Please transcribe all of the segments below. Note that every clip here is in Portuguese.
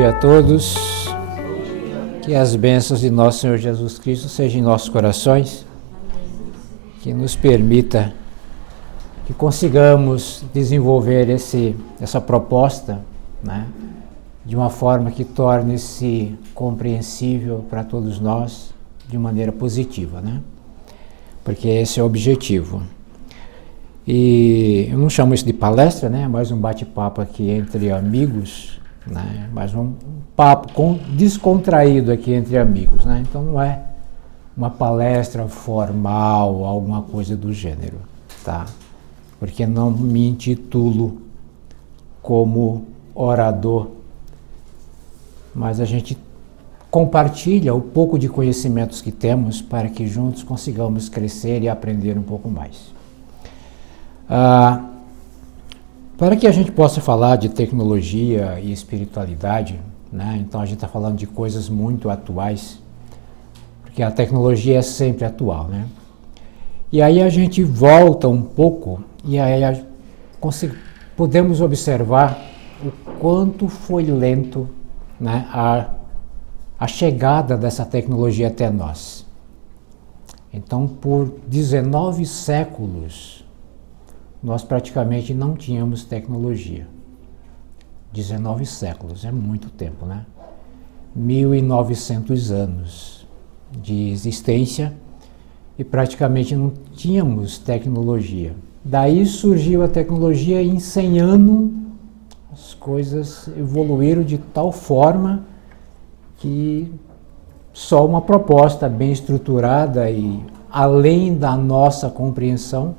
dia a todos. Que as bênçãos de nosso Senhor Jesus Cristo sejam em nossos corações, que nos permita que consigamos desenvolver essa proposta, né, de uma forma que torne-se compreensível para todos nós de maneira positiva, né? Porque esse é o objetivo. E eu não chamo isso de palestra, né? Mais um bate-papo aqui entre amigos, né? Mais um papo descontraído aqui entre amigos, né? Então não é uma palestra formal, alguma coisa do gênero, tá? Porque não me intitulo como orador, mas a gente compartilha o pouco de conhecimentos que temos para que juntos consigamos crescer e aprender um pouco mais. Para que a gente possa falar de tecnologia e espiritualidade, né? Então a gente está falando de coisas muito atuais, porque a tecnologia é sempre atual, né? E aí a gente volta um pouco e aí podemos observar o quanto foi lento, né, a chegada dessa tecnologia até nós. Então, por 19 séculos, nós praticamente não tínhamos tecnologia. 19 séculos, é muito tempo, né? 1.900 anos de existência e praticamente não tínhamos tecnologia. Daí surgiu a tecnologia e em 100 anos as coisas evoluíram de tal forma que só uma proposta bem estruturada e além da nossa compreensão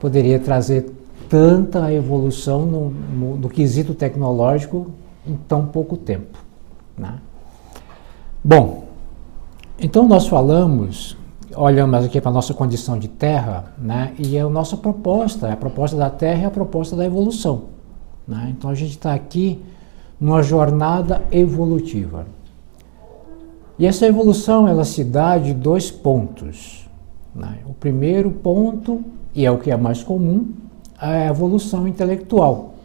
poderia trazer tanta evolução no quesito tecnológico em tão pouco tempo, né? Bom, então nós olhamos aqui para a nossa condição de Terra, né? E a nossa proposta, a proposta da Terra é a proposta da evolução, né? Então a gente está aqui numa jornada evolutiva. E essa evolução, ela se dá de 2 pontos, né? O primeiro ponto, e é o que é mais comum, é a evolução intelectual.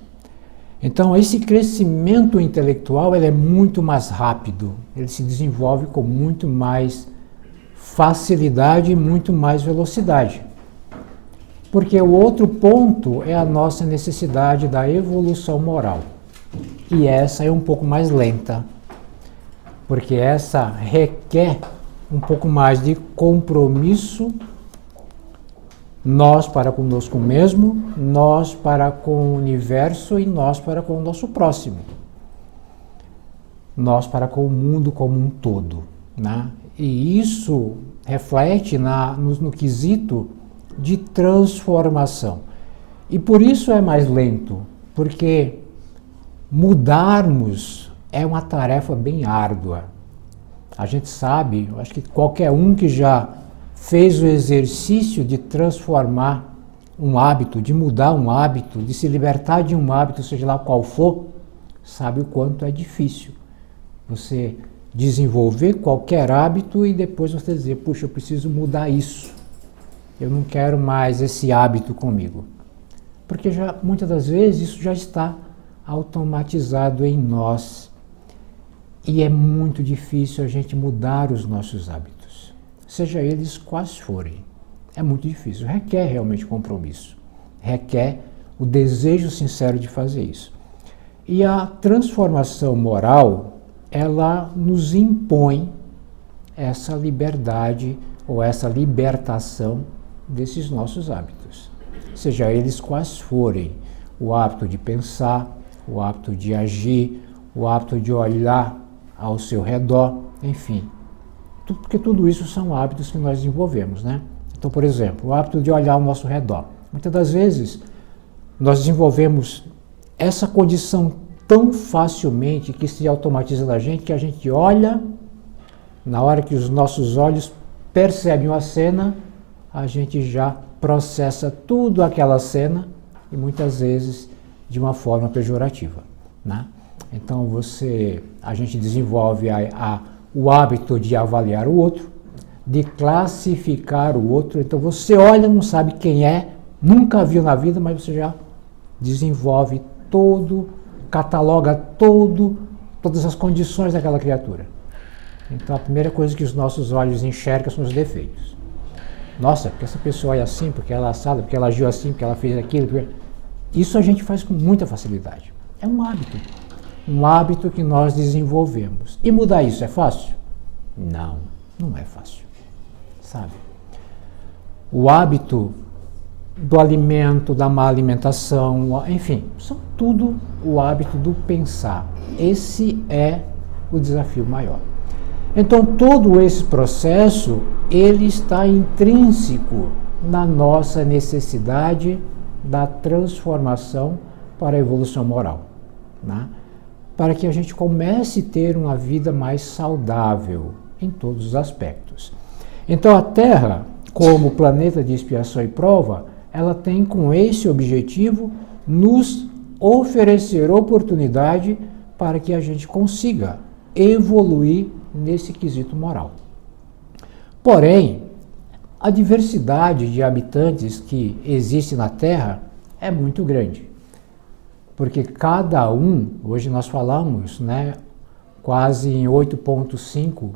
Então, esse crescimento intelectual ele é muito mais rápido, ele se desenvolve com muito mais facilidade e muito mais velocidade. Porque o outro ponto é a nossa necessidade da evolução moral. E essa é um pouco mais lenta, porque essa requer um pouco mais de compromisso, nós para conosco mesmo, nós para com o universo e nós para com o nosso próximo. Nós para com o mundo como um todo, né? E isso reflete no quesito de transformação. E por isso é mais lento, porque mudarmos é uma tarefa bem árdua. A gente sabe, eu acho que qualquer um que já fez o exercício de transformar um hábito, de mudar um hábito, de se libertar de um hábito, seja lá qual for, sabe o quanto é difícil você desenvolver qualquer hábito e depois você dizer, puxa, eu preciso mudar isso. Eu não quero mais esse hábito comigo. Porque muitas das vezes isso já está automatizado em nós. E é muito difícil a gente mudar os nossos hábitos, seja eles quais forem. É muito difícil, requer realmente compromisso, requer o desejo sincero de fazer isso. E a transformação moral, ela nos impõe essa liberdade ou essa libertação desses nossos hábitos, seja eles quais forem. O hábito de pensar, o hábito de agir, o hábito de olhar ao seu redor, enfim. Porque tudo isso são hábitos que nós desenvolvemos, né? Então, por exemplo, o hábito de olhar ao nosso redor. Muitas das vezes, nós desenvolvemos essa condição tão facilmente que se automatiza na gente, que a gente olha, na hora que os nossos olhos percebem a cena, a gente já processa tudo aquela cena e muitas vezes de uma forma pejorativa, né? Então a gente desenvolve o hábito de avaliar o outro, de classificar o outro. Então você olha, não sabe quem é, nunca viu na vida, mas você já desenvolve todo, cataloga todo todas as condições daquela criatura. Então a primeira coisa que os nossos olhos enxergam são os defeitos. Nossa, porque essa pessoa é assim, porque ela é assada, porque ela agiu assim, porque ela fez aquilo. Isso a gente faz com muita facilidade. É um hábito. Um hábito que nós desenvolvemos. E mudar isso é fácil? Não, não é fácil. Sabe? O hábito do alimento, da má alimentação, enfim, são tudo o hábito do pensar. Esse é o desafio maior. Então, todo esse processo, ele está intrínseco na nossa necessidade da transformação para a evolução moral, né? Para que a gente comece a ter uma vida mais saudável em todos os aspectos. Então, a Terra, como planeta de expiação e prova, ela tem com esse objetivo nos oferecer oportunidade para que a gente consiga evoluir nesse quesito moral. Porém, a diversidade de habitantes que existe na Terra é muito grande, porque cada um, hoje nós falamos, né, quase em 8,5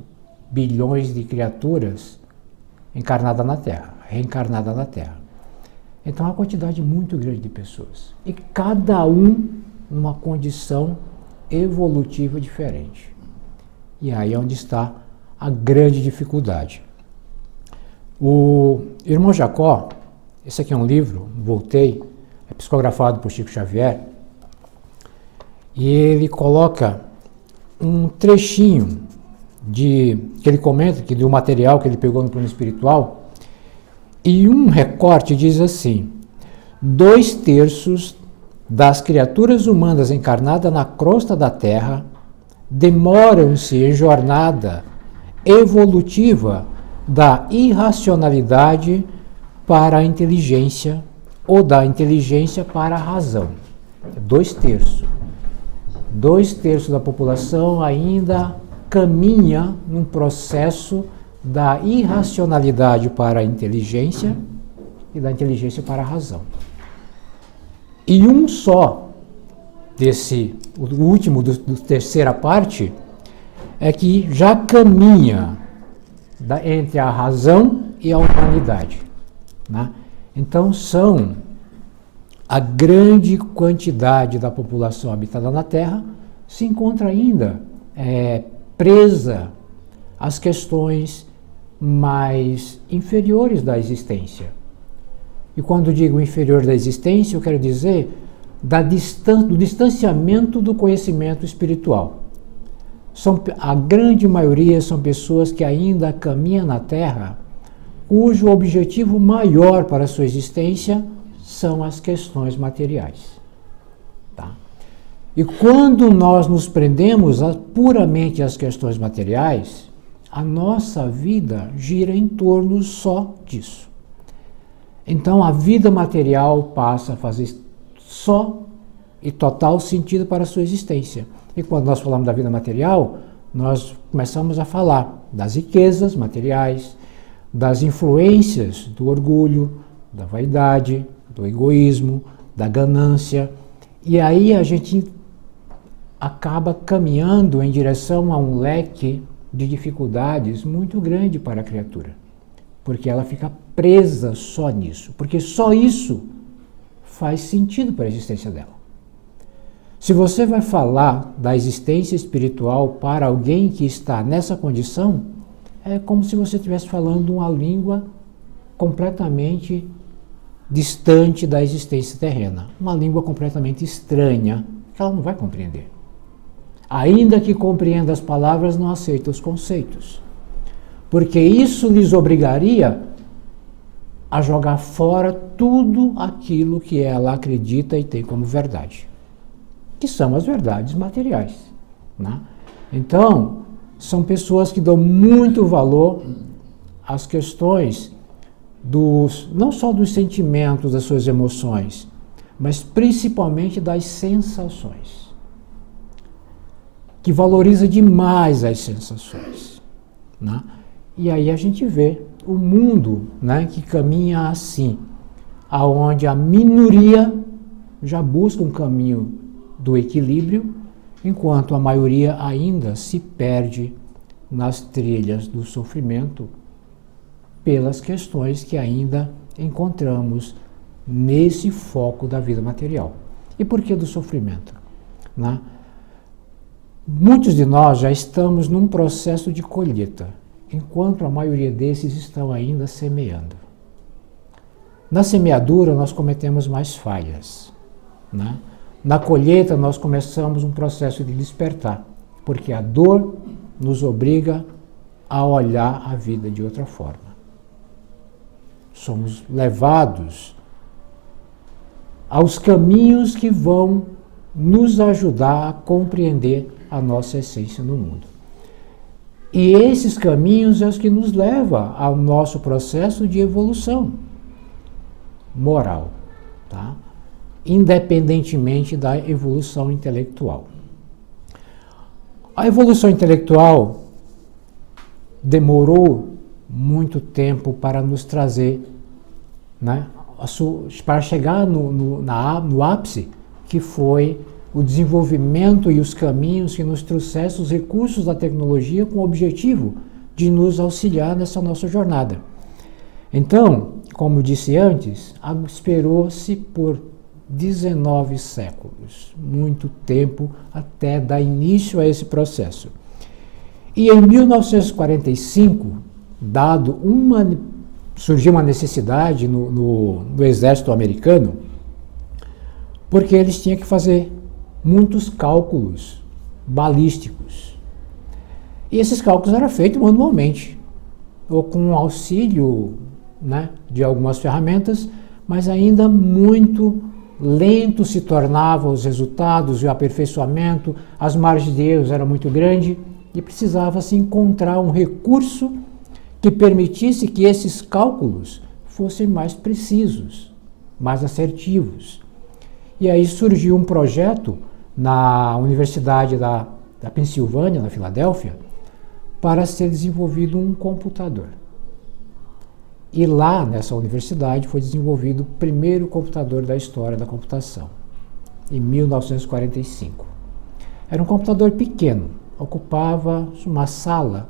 bilhões de criaturas encarnadas na Terra, reencarnadas na Terra. Então, é uma quantidade muito grande de pessoas. E cada um numa condição evolutiva diferente. E aí é onde está a grande dificuldade. O Irmão Jacó, esse aqui é um livro, voltei, é psicografado por Chico Xavier, e ele coloca um trechinho que ele comenta, que do material que ele pegou no plano espiritual, e um recorte diz assim: 2/3 das criaturas humanas encarnadas na crosta da Terra demoram-se em jornada evolutiva da irracionalidade para a inteligência ou da inteligência para a razão. 2/3. 2/3 da população ainda caminha num processo da irracionalidade para a inteligência e da inteligência para a razão. E um só o último do terceira parte, é que já caminha entre a razão e a humanidade, né? Então são a grande quantidade da população habitada na Terra se encontra ainda presa às questões mais inferiores da existência. E quando digo inferior da existência, eu quero dizer do distanciamento do conhecimento espiritual. A grande maioria são pessoas que ainda caminham na Terra, cujo objetivo maior para a sua existência são as questões materiais. Tá? E quando nós nos prendemos puramente às questões materiais, a nossa vida gira em torno só disso. Então a vida material passa a fazer só e total sentido para a sua existência. E quando nós falamos da vida material, nós começamos a falar das riquezas materiais, das influências do orgulho, da vaidade, do egoísmo, da ganância. E aí a gente acaba caminhando em direção a um leque de dificuldades muito grande para a criatura. Porque ela fica presa só nisso. Porque só isso faz sentido para a existência dela. Se você vai falar da existência espiritual para alguém que está nessa condição, é como se você estivesse falando uma língua completamente distante da existência terrena. Uma língua completamente estranha, que ela não vai compreender. Ainda que compreenda as palavras, não aceita os conceitos. Porque isso lhes obrigaria a jogar fora tudo aquilo que ela acredita e tem como verdade, que são as verdades materiais, né? Então, são pessoas que dão muito valor às questões não só dos sentimentos, das suas emoções, mas principalmente das sensações, que valoriza demais as sensações, né? E aí a gente vê o mundo, né, que caminha assim, aonde a minoria já busca um caminho do equilíbrio enquanto a maioria ainda se perde nas trilhas do sofrimento pelas questões que ainda encontramos nesse foco da vida material. E por que do sofrimento? Né? Muitos de nós já estamos num processo de colheita, enquanto a maioria desses estão ainda semeando. Na semeadura, nós cometemos mais falhas. Né? Na colheita, nós começamos um processo de despertar, porque a dor nos obriga a olhar a vida de outra forma. Somos levados aos caminhos que vão nos ajudar a compreender a nossa essência no mundo. E esses caminhos é os que nos levam ao nosso processo de evolução moral, tá? Independentemente da evolução intelectual. A evolução intelectual demorou muito tempo para nos trazer, né, para chegar no ápice, que foi o desenvolvimento e os caminhos que nos trouxessem os recursos da tecnologia com o objetivo de nos auxiliar nessa nossa jornada. Então, como disse antes, esperou-se por 19 séculos, muito tempo até dar início a esse processo. E em 1945, surgiu uma necessidade no exército americano, porque eles tinham que fazer muitos cálculos balísticos. E esses cálculos eram feitos manualmente, ou com o auxílio, né, de algumas ferramentas, mas ainda muito lento se tornavam os resultados e o aperfeiçoamento, as margens de erros eram muito grandes e precisava-se encontrar um recurso que permitisse que esses cálculos fossem mais precisos, mais assertivos. E aí surgiu um projeto na Universidade da Pensilvânia, na Filadélfia, para ser desenvolvido um computador. E lá, nessa universidade, foi desenvolvido o primeiro computador da história da computação, em 1945. Era um computador pequeno, ocupava uma sala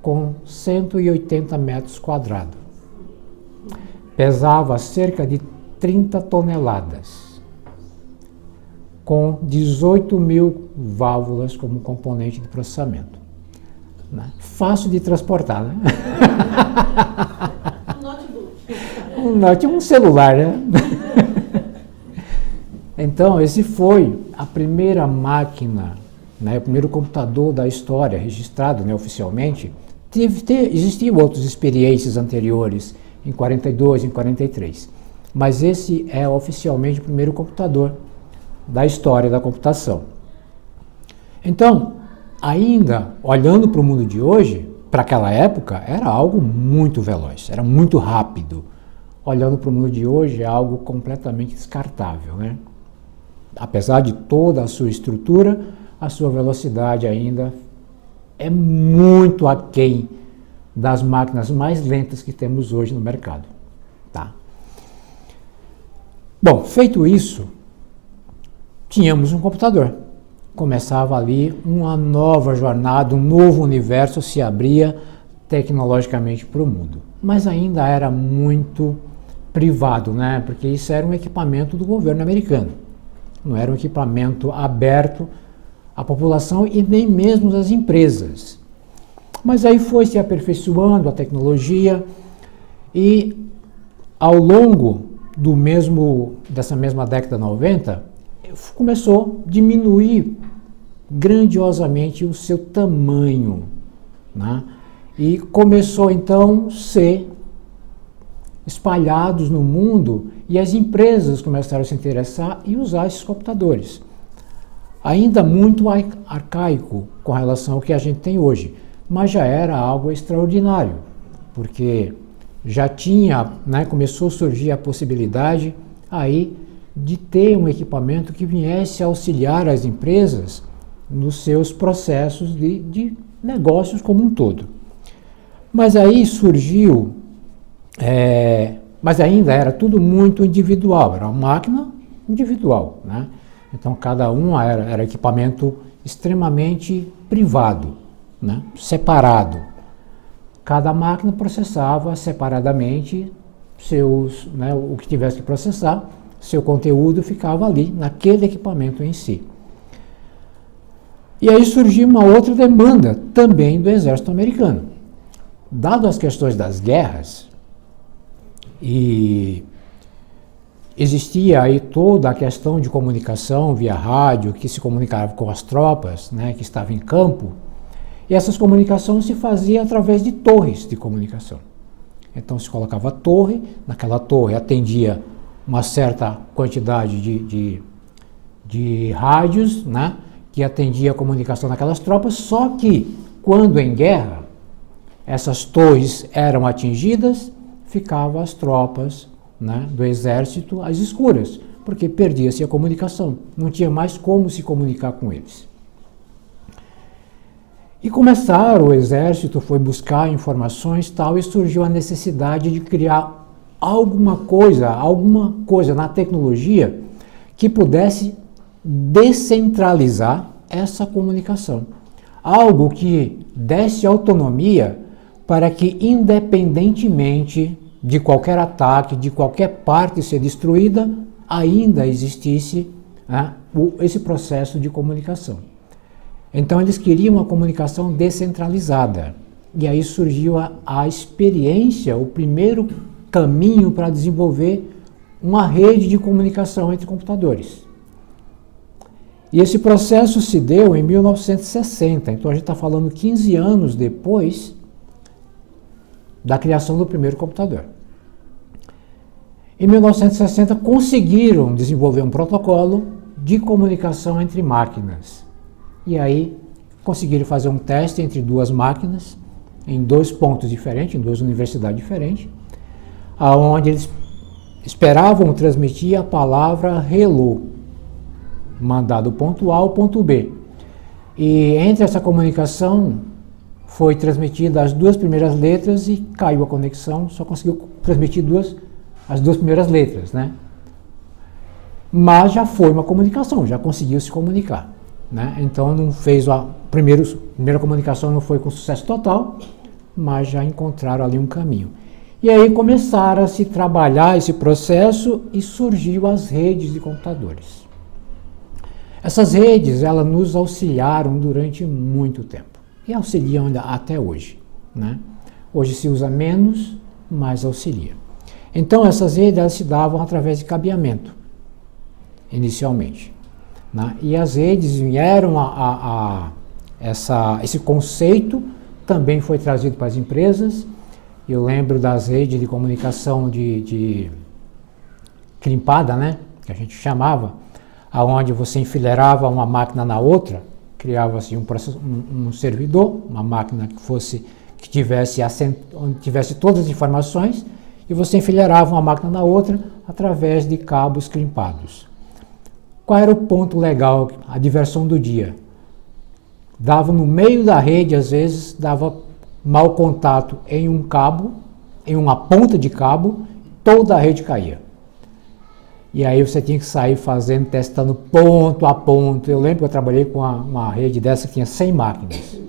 com 180 metros quadrados. Pesava cerca de 30 toneladas, com 18 mil válvulas como componente de processamento. Né? Fácil de transportar, né? Um celular, né? Então, esse foi a primeira máquina, né, o primeiro computador da história registrado, né, oficialmente. Existiam outras experiências anteriores, em 42, em 43, mas esse é oficialmente o primeiro computador da história da computação. Então, ainda olhando para o mundo de hoje, para aquela época, era algo muito veloz, era muito rápido. Olhando para o mundo de hoje, é algo completamente descartável, né? Apesar de toda a sua estrutura, a sua velocidade ainda é muito aquém das máquinas mais lentas que temos hoje no mercado. Tá? Bom, feito isso, tínhamos um computador. Começava ali uma nova jornada, um novo universo se abria tecnologicamente para o mundo. Mas ainda era muito privado, né? Porque isso era um equipamento do governo americano. Não era um equipamento aberto à população e nem mesmo às empresas. Mas aí foi se aperfeiçoando a tecnologia e ao longo dessa mesma década 90, começou a diminuir grandiosamente o seu tamanho, né? E começou então a ser espalhados no mundo e as empresas começaram a se interessar e usar esses computadores. Ainda muito arcaico com relação ao que a gente tem hoje, mas já era algo extraordinário, porque já tinha, né, começou a surgir a possibilidade aí de ter um equipamento que viesse auxiliar as empresas nos seus processos de negócios como um todo. Mas aí surgiu, mas ainda era tudo muito individual, era uma máquina individual, né? Então cada um era equipamento extremamente privado, né? Separado. Cada máquina processava separadamente o que tivesse que processar, seu conteúdo ficava ali, naquele equipamento em si. E aí surgiu uma outra demanda também do exército americano. Dado as questões das guerras, e existia aí toda a questão de comunicação via rádio, que se comunicava com as tropas, né, que estavam em campo, e essas comunicações se faziam através de torres de comunicação. Então se colocava a torre, naquela torre atendia uma certa quantidade de rádios, né, que atendia a comunicação daquelas tropas, só que quando em guerra essas torres eram atingidas, ficavam as tropas, né, do exército às escuras, porque perdia-se a comunicação, não tinha mais como se comunicar com eles. E o exército foi buscar informações tal, e surgiu a necessidade de criar alguma coisa na tecnologia que pudesse descentralizar essa comunicação. Algo que desse autonomia para que, independentemente de qualquer ataque, de qualquer parte ser destruída, ainda existisse, né, esse processo de comunicação. Então eles queriam uma comunicação descentralizada. E aí surgiu a experiência, o primeiro caminho para desenvolver uma rede de comunicação entre computadores. E esse processo se deu em 1960, então a gente está falando 15 anos depois da criação do primeiro computador. Em 1960 conseguiram desenvolver um protocolo de comunicação entre máquinas. E aí conseguiram fazer um teste entre duas máquinas, em 2 pontos diferentes, em 2 universidades diferentes, aonde eles esperavam transmitir a palavra hello, mandar do ponto A ao ponto B. E entre essa comunicação foi transmitida as 2 primeiras letras e caiu a conexão, só conseguiu transmitir as 2 primeiras letras, né? Mas já foi uma comunicação, já conseguiu se comunicar, né? Então não fez a primeira comunicação, não foi com sucesso total, mas já encontraram ali um caminho. E aí começaram a se trabalhar esse processo e surgiu as redes de computadores. Essas redes, elas nos auxiliaram durante muito tempo e auxiliam ainda até hoje, né? Hoje se usa menos, mas auxilia. Então essas redes, elas se davam através de cabeamento, inicialmente, né? E as redes vieram esse conceito também foi trazido para as empresas. Eu lembro das redes de comunicação de crimpada, né, que a gente chamava, aonde você enfileirava uma máquina na outra, criava-se um servidor, uma máquina que tivesse todas as informações, e você enfileirava uma máquina na outra através de cabos crimpados. Qual era o ponto legal, a diversão do dia? Dava no meio da rede, às vezes, dava mau contato em um cabo, em uma ponta de cabo, toda a rede caía. E aí você tinha que sair testando ponto a ponto. Eu lembro que eu trabalhei com uma rede dessa que tinha 100 máquinas.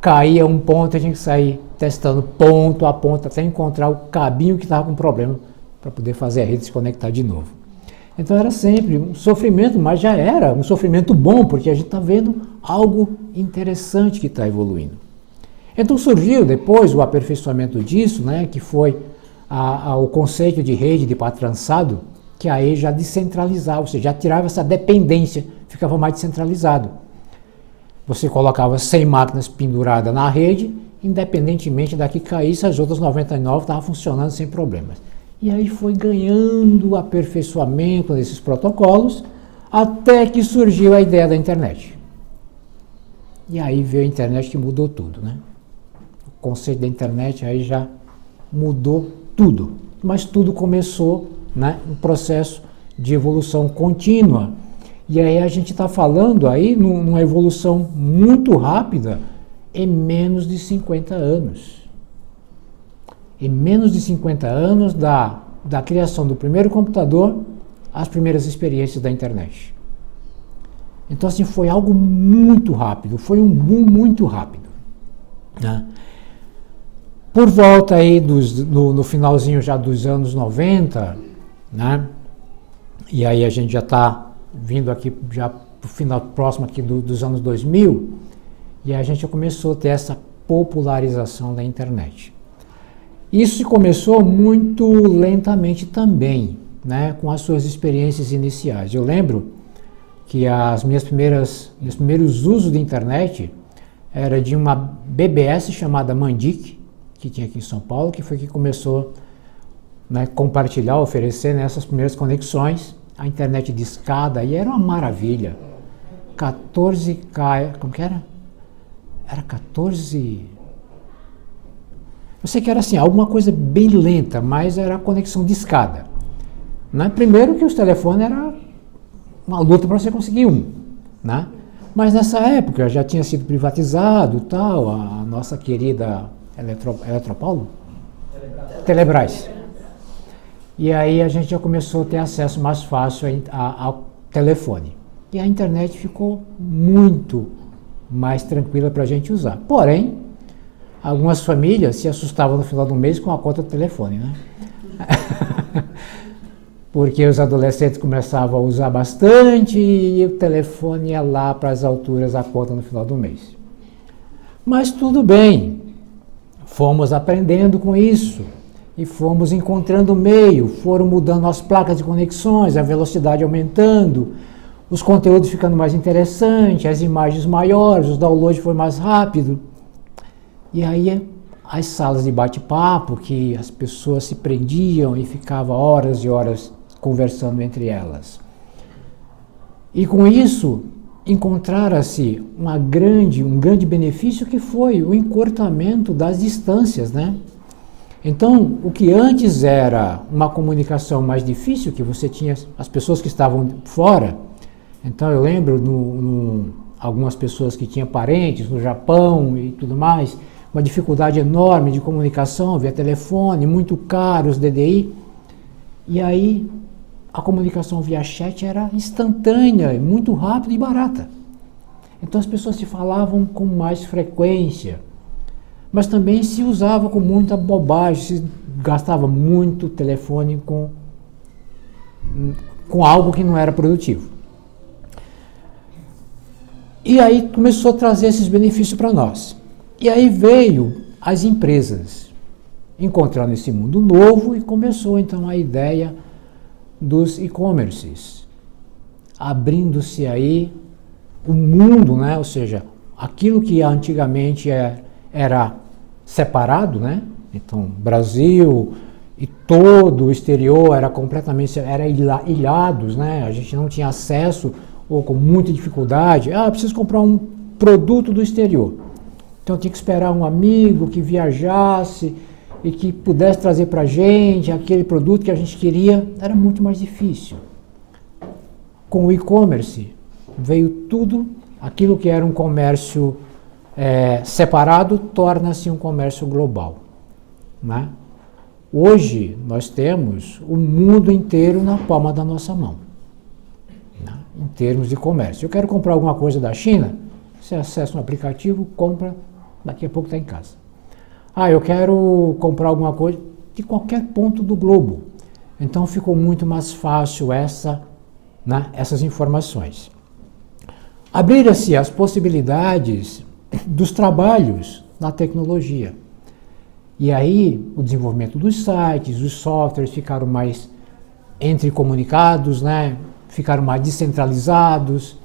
Caía um ponto, eu tinha que sair testando ponto a ponto, até encontrar o cabinho que estava com problema, para poder fazer a rede se conectar de novo. Então era sempre um sofrimento, mas já era um sofrimento bom, porque a gente está vendo algo interessante que está evoluindo. Então surgiu depois o aperfeiçoamento disso, né, que foi o conceito de rede de par trançado, que aí já descentralizava, ou seja, já tirava essa dependência, ficava mais descentralizado. Você colocava 100 máquinas penduradas na rede, independentemente da que caísse, as outras 99 estavam funcionando sem problemas. E aí foi ganhando aperfeiçoamento desses protocolos, até que surgiu a ideia da internet. E aí veio a internet que mudou tudo, né? O conceito da internet aí já mudou tudo, mas tudo começou, né, um processo de evolução contínua. E aí a gente está falando aí numa evolução muito rápida em menos de 50 anos. Em menos de 50 anos da criação do primeiro computador às primeiras experiências da internet. Então, assim, foi algo muito rápido, foi um boom muito rápido, né? Por volta aí no finalzinho já dos anos 90, né? E aí a gente já está vindo aqui já para o final próximo aqui dos anos 2000, e a gente já começou a ter essa popularização da internet. Isso começou muito lentamente também, né? Com as suas experiências iniciais. Eu lembro que meus primeiros usos de internet era de uma BBS chamada Mandic, que tinha aqui em São Paulo, que foi que começou, né, compartilhar, oferecer nessas primeiras conexões, a internet de escada, e era uma maravilha. 14K, como que era? Era 14... Eu sei que era assim, alguma coisa bem lenta, mas era a conexão de escada, né? Primeiro que os telefones era uma luta para você conseguir um, né? Mas nessa época já tinha sido privatizado tal, a nossa querida Eletropaulo? Telebrás. E aí a gente já começou a ter acesso mais fácil ao telefone. E a internet ficou muito mais tranquila para a gente usar. Porém, algumas famílias se assustavam no final do mês com a conta do telefone, né? Porque os adolescentes começavam a usar bastante e o telefone ia lá para as alturas a conta no final do mês. Mas tudo bem, fomos aprendendo com isso e fomos encontrando meio, foram mudando as placas de conexões, a velocidade aumentando, os conteúdos ficando mais interessantes, as imagens maiores, os downloads foi mais rápido. E aí as salas de bate-papo, que as pessoas se prendiam e ficavam horas e horas conversando entre elas. E com isso, encontrara-se um grande benefício que foi o encurtamento das distâncias, né? Então, o que antes era uma comunicação mais difícil, que você tinha as pessoas que estavam fora, então eu lembro algumas pessoas que tinham parentes no Japão e tudo mais, uma dificuldade enorme de comunicação via telefone, muito caro os DDI, e aí a comunicação via chat era instantânea, muito rápida e barata. Então as pessoas se falavam com mais frequência, mas também se usava com muita bobagem, se gastava muito telefone com algo que não era produtivo. E aí começou a trazer esses benefícios para nós. E aí veio as empresas encontrando esse mundo novo e começou então a ideia dos e-commerces, abrindo-se aí o mundo, né? Ou seja, aquilo que antigamente era separado, né? Então, Brasil e todo o exterior era ilhados, né? A gente não tinha acesso ou com muita dificuldade. Preciso comprar um produto do exterior. Então, tinha que esperar um amigo que viajasse e que pudesse trazer para a gente aquele produto que a gente queria, era muito mais difícil. Com o e-commerce veio tudo, aquilo que era um comércio separado, torna-se um comércio global, né? Hoje nós temos o mundo inteiro na palma da nossa mão, né? Em termos de comércio. Eu quero comprar alguma coisa da China, você acessa um aplicativo, compra, daqui a pouco está em casa. Eu quero comprar alguma coisa de qualquer ponto do globo. Então ficou muito mais fácil essas informações. Abriram-se as possibilidades dos trabalhos na tecnologia. E aí o desenvolvimento dos sites, os softwares ficaram mais entrecomunicados, né? Ficaram mais descentralizados,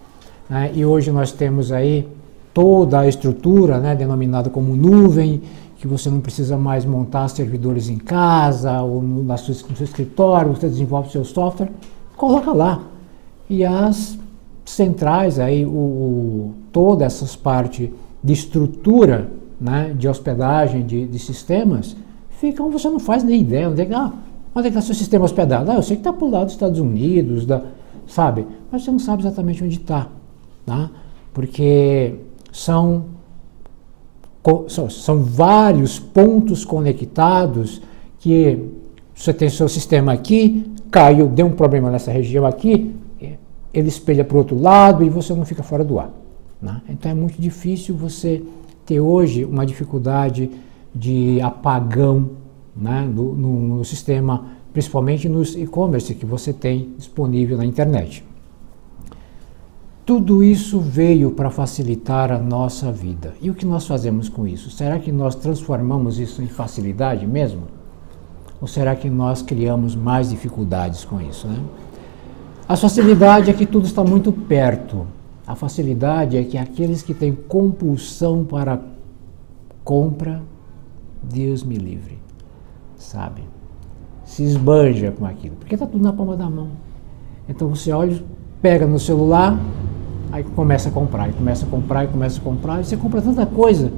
né? E hoje nós temos aí toda a estrutura, né, denominada como nuvem, que você não precisa mais montar servidores em casa ou no seu escritório, você desenvolve o seu software, coloca lá. E as centrais, aí, todas essas partes de estrutura, né, de hospedagem de sistemas, você não faz nem ideia onde é que está seu sistema hospedado. Eu sei que está para o lado dos Estados Unidos, sabe? Mas você não sabe exatamente onde está, tá? Porque são vários pontos conectados que você tem seu sistema aqui, caiu, deu um problema nessa região aqui, ele espelha para o outro lado e você não fica fora do ar, né? Então é muito difícil você ter hoje uma dificuldade de apagão, né, no sistema, principalmente nos e-commerce que você tem disponível na internet. Tudo isso veio para facilitar a nossa vida. E o que nós fazemos com isso? Será que nós transformamos isso em facilidade mesmo? Ou será que nós criamos mais dificuldades com isso, né? A facilidade é que tudo está muito perto. A facilidade é que aqueles que têm compulsão para compra, Deus me livre, sabe? Se esbanja com aquilo, porque está tudo na palma da mão. Então você olha, pega no celular, aí começa a comprar, e começa a comprar, e começa a comprar, e você compra tanta coisa,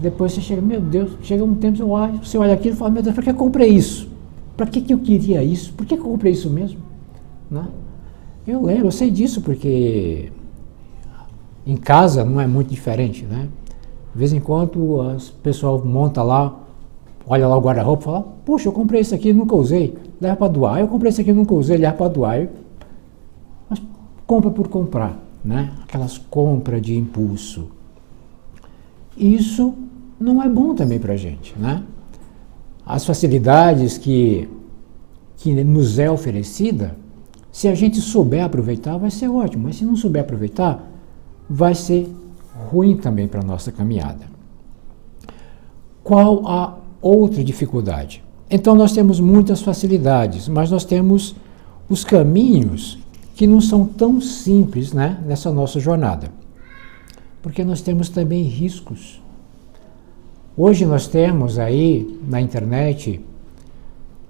depois você chega, meu Deus, chega um tempo, você olha aquilo e fala, meu Deus, para que eu comprei isso? Para que eu queria isso? Por que eu comprei isso mesmo? Né? Eu lembro, eu sei disso, porque em casa não é muito diferente, né? De vez em quando o pessoal monta lá, olha lá o guarda-roupa e fala, puxa, eu comprei isso aqui e nunca usei, leva para doar. Eu comprei isso aqui e nunca usei, leva para doar. Mas compra por comprar, né? Aquelas compras de impulso. Isso não é bom também para a gente, né? As facilidades que nos é oferecida, se a gente souber aproveitar, vai ser ótimo. Mas se não souber aproveitar, vai ser ruim também para a nossa caminhada. Qual a outra dificuldade? Então nós temos muitas facilidades, mas nós temos os caminhos que não são tão simples, né, nessa nossa jornada. Porque nós temos também riscos. Hoje nós temos aí na internet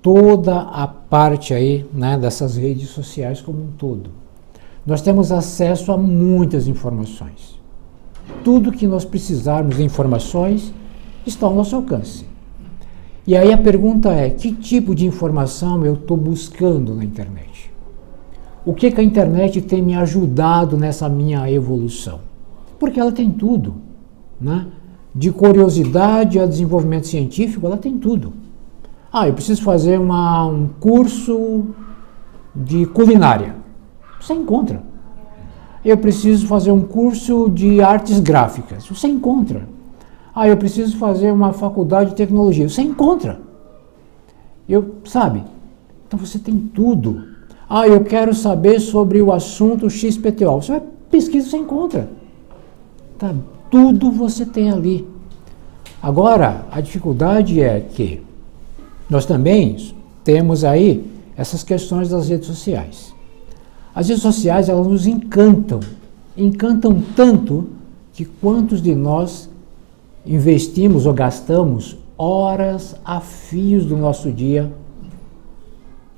toda a parte aí, né, dessas redes sociais como um todo. Nós temos acesso a muitas informações. Tudo que nós precisarmos de informações está ao nosso alcance. E aí a pergunta é, que tipo de informação eu estou buscando na internet? O que a internet tem me ajudado nessa minha evolução? Porque ela tem tudo, né? De curiosidade a desenvolvimento científico, ela tem tudo. Eu preciso fazer um curso de culinária. Você encontra. Eu preciso fazer um curso de artes gráficas. Você encontra. Eu preciso fazer uma faculdade de tecnologia. Você encontra. Sabe? Então você tem tudo. Eu quero saber sobre o assunto XPTO. Você vai pesquisa, você encontra. Tá? Tudo você tem ali. Agora, a dificuldade é que nós também temos aí essas questões das redes sociais. As redes sociais, elas nos encantam tanto que quantos de nós investimos ou gastamos horas a fios do nosso dia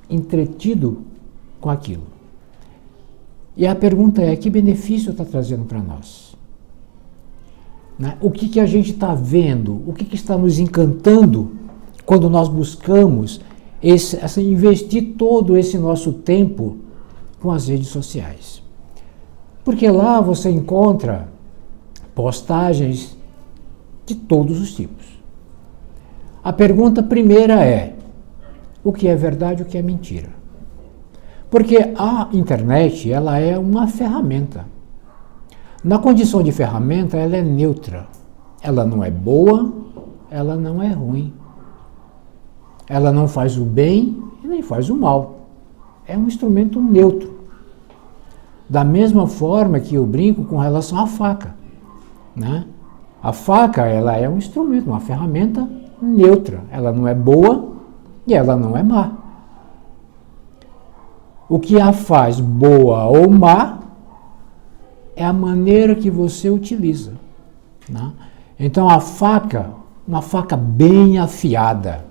entretido com aquilo. E a pergunta é, que benefício está trazendo para nós? Né? O que a gente está vendo? O que está nos encantando quando nós buscamos investir todo esse nosso tempo com as redes sociais? Porque lá você encontra postagens de todos os tipos. A pergunta primeira é, o que é verdade e o que é mentira? Porque a internet, ela é uma ferramenta. Na condição de ferramenta, ela é neutra. Ela não é boa, ela não é ruim. Ela não faz o bem e nem faz o mal. É um instrumento neutro. Da mesma forma que eu brinco com relação à faca, né? A faca, ela é um instrumento, uma ferramenta neutra. Ela não é boa e ela não é má. O que a faz boa ou má é a maneira que você utiliza, né? Então a faca, uma faca bem afiada,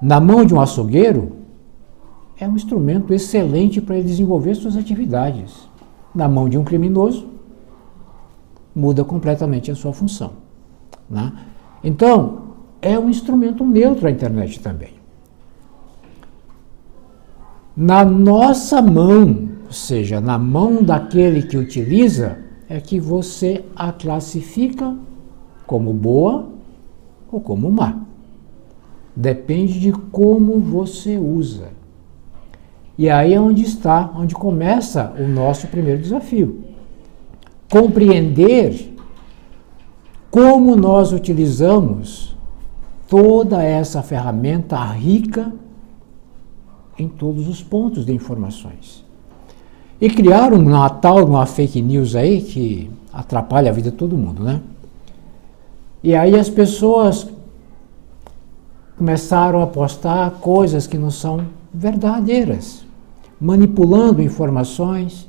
na mão de um açougueiro, é um instrumento excelente para ele desenvolver suas atividades. Na mão de um criminoso, muda completamente a sua função, né? Então, é um instrumento neutro a internet também. Na nossa mão, ou seja, na mão daquele que utiliza, é que você a classifica como boa ou como má. Depende de como você usa. E aí é onde está, onde começa o nosso primeiro desafio. Compreender como nós utilizamos toda essa ferramenta rica em todos os pontos de informações. E criaram uma fake news aí que atrapalha a vida de todo mundo, né? E aí as pessoas começaram a postar coisas que não são verdadeiras, manipulando informações.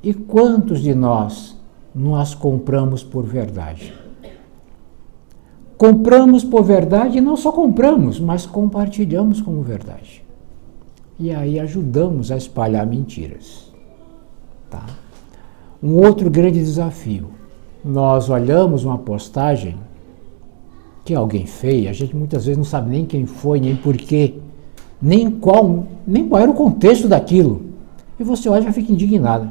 E quantos de nós as compramos por verdade? Compramos por verdade e não só compramos, mas compartilhamos como verdade. E aí ajudamos a espalhar mentiras. Tá? Um outro grande desafio. Nós olhamos uma postagem que alguém fez, a gente muitas vezes não sabe nem quem foi, nem porquê, nem qual era o contexto daquilo. E você olha e já fica indignado.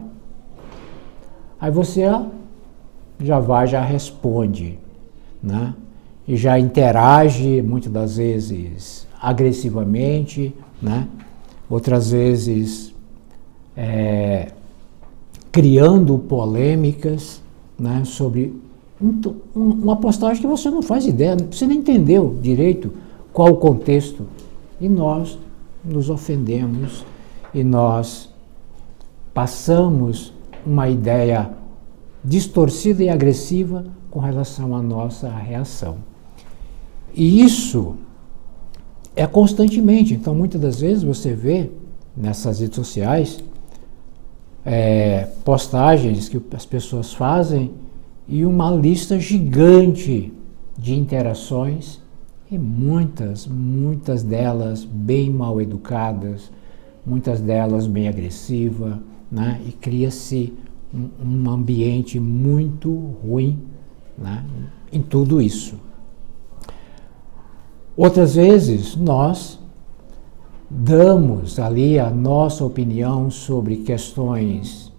Aí você já responde, né? E já interage, muitas das vezes agressivamente, né? Outras vezes criando polêmicas, né? Sobre uma postagem que você não faz ideia, você nem entendeu direito qual o contexto. E nós nos ofendemos e nós passamos uma ideia distorcida e agressiva com relação à nossa reação. E isso é constantemente. Então, muitas das vezes você vê nessas redes sociais postagens que as pessoas fazem e uma lista gigante de interações e muitas delas bem mal educadas, muitas delas bem agressivas, né? E cria-se um ambiente muito ruim, né? Em tudo isso. Outras vezes nós damos ali a nossa opinião sobre questões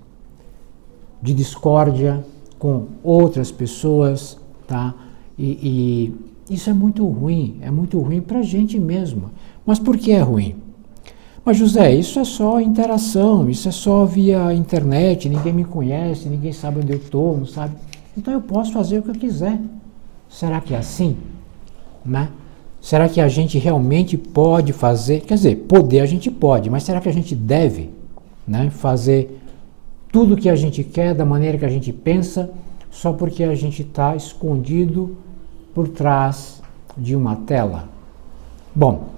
de discórdia com outras pessoas, tá? E isso é muito ruim para a gente mesmo. Mas por que é ruim? Mas José, isso é só interação, isso é só via internet, ninguém me conhece, ninguém sabe onde eu estou, não sabe? Então eu posso fazer o que eu quiser. Será que é assim? Né? Será que a gente realmente pode fazer? Quer dizer, poder a gente pode, mas será que a gente deve, né, fazer tudo o que a gente quer, da maneira que a gente pensa, só porque a gente está escondido por trás de uma tela? Bom,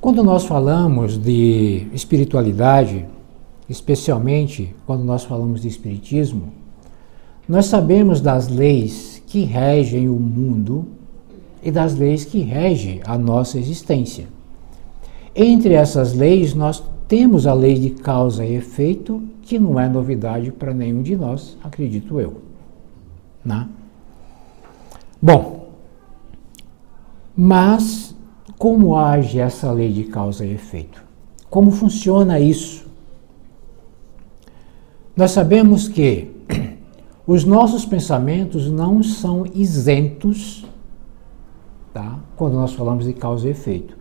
quando nós falamos de espiritualidade, especialmente quando nós falamos de espiritismo, nós sabemos das leis que regem o mundo e das leis que regem a nossa existência. Entre essas leis, nós temos a lei de causa e efeito, que não é novidade para nenhum de nós, acredito eu. Né? Bom, mas como age essa lei de causa e efeito? Como funciona isso? Nós sabemos que os nossos pensamentos não são isentos, tá? Quando nós falamos de causa e efeito.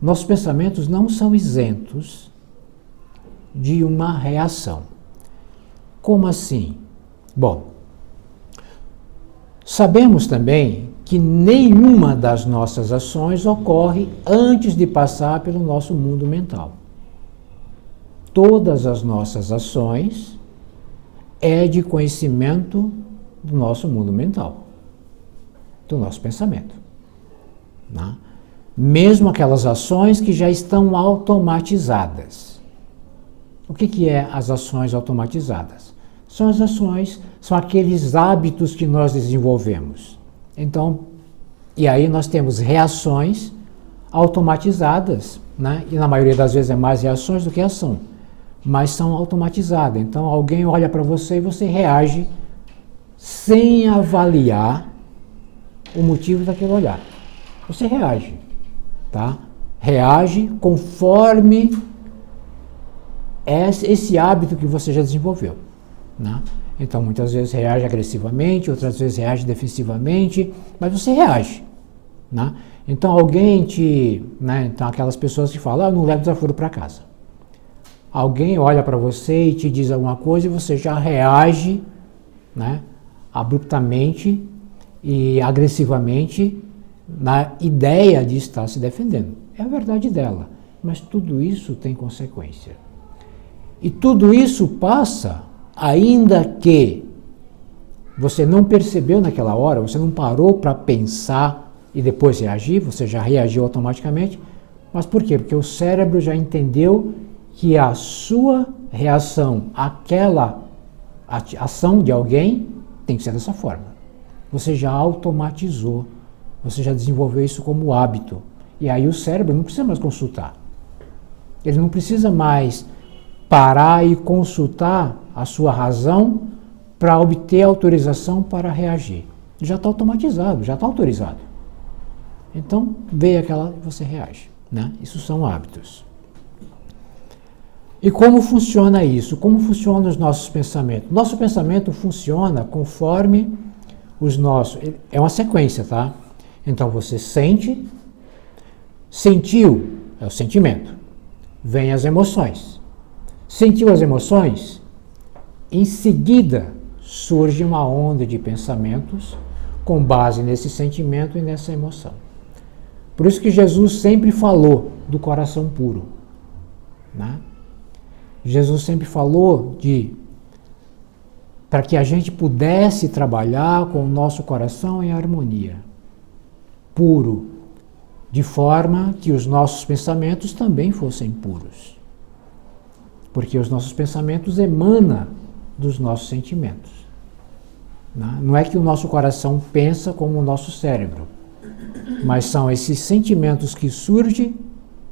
Nossos pensamentos não são isentos de uma reação. Como assim? Bom, sabemos também que nenhuma das nossas ações ocorre antes de passar pelo nosso mundo mental. Todas as nossas ações é de conhecimento do nosso mundo mental, do nosso pensamento. Né? Mesmo aquelas ações que já estão automatizadas. O que é as ações automatizadas? São as ações, são aqueles hábitos que nós desenvolvemos. Então, e aí nós temos reações automatizadas, né? E na maioria das vezes é mais reações do que ação, mas são automatizadas. Então, alguém olha para você e você reage sem avaliar o motivo daquele olhar. Você reage, tá? Reage conforme esse hábito que você já desenvolveu, né? Então, muitas vezes reage agressivamente, outras vezes reage defensivamente, mas você reage, né? Então alguém então aquelas pessoas que falam, não leva desaforo para casa. Alguém olha para você e te diz alguma coisa e você já reage, né, abruptamente e agressivamente na ideia de estar se defendendo. É a verdade dela, mas tudo isso tem consequência. E tudo isso passa, ainda que você não percebeu naquela hora, você não parou para pensar e depois reagir, você já reagiu automaticamente. Mas por quê? Porque o cérebro já entendeu que a sua reação àquela ação de alguém tem que ser dessa forma. Você já automatizou, você já desenvolveu isso como hábito. E aí o cérebro não precisa mais consultar. Ele não precisa mais parar e consultar a sua razão para obter autorização para reagir. Já está automatizado, já está autorizado. Então, veio aquela e você reage, né? Isso são hábitos. E como funciona isso? Como funcionam os nossos pensamentos? Nosso pensamento funciona conforme os nossos... É uma sequência, tá? Então você sente, sentiu, é o sentimento. Vem as emoções. Sentiu as emoções? Em seguida surge uma onda de pensamentos com base nesse sentimento e nessa emoção. Por isso que Jesus sempre falou do coração puro, né? Jesus sempre falou para que a gente pudesse trabalhar com o nosso coração em harmonia, puro, de forma que os nossos pensamentos também fossem puros. Porque os nossos pensamentos emanam dos nossos sentimentos. Né? Não é que o nosso coração pensa como o nosso cérebro, mas são esses sentimentos que surgem,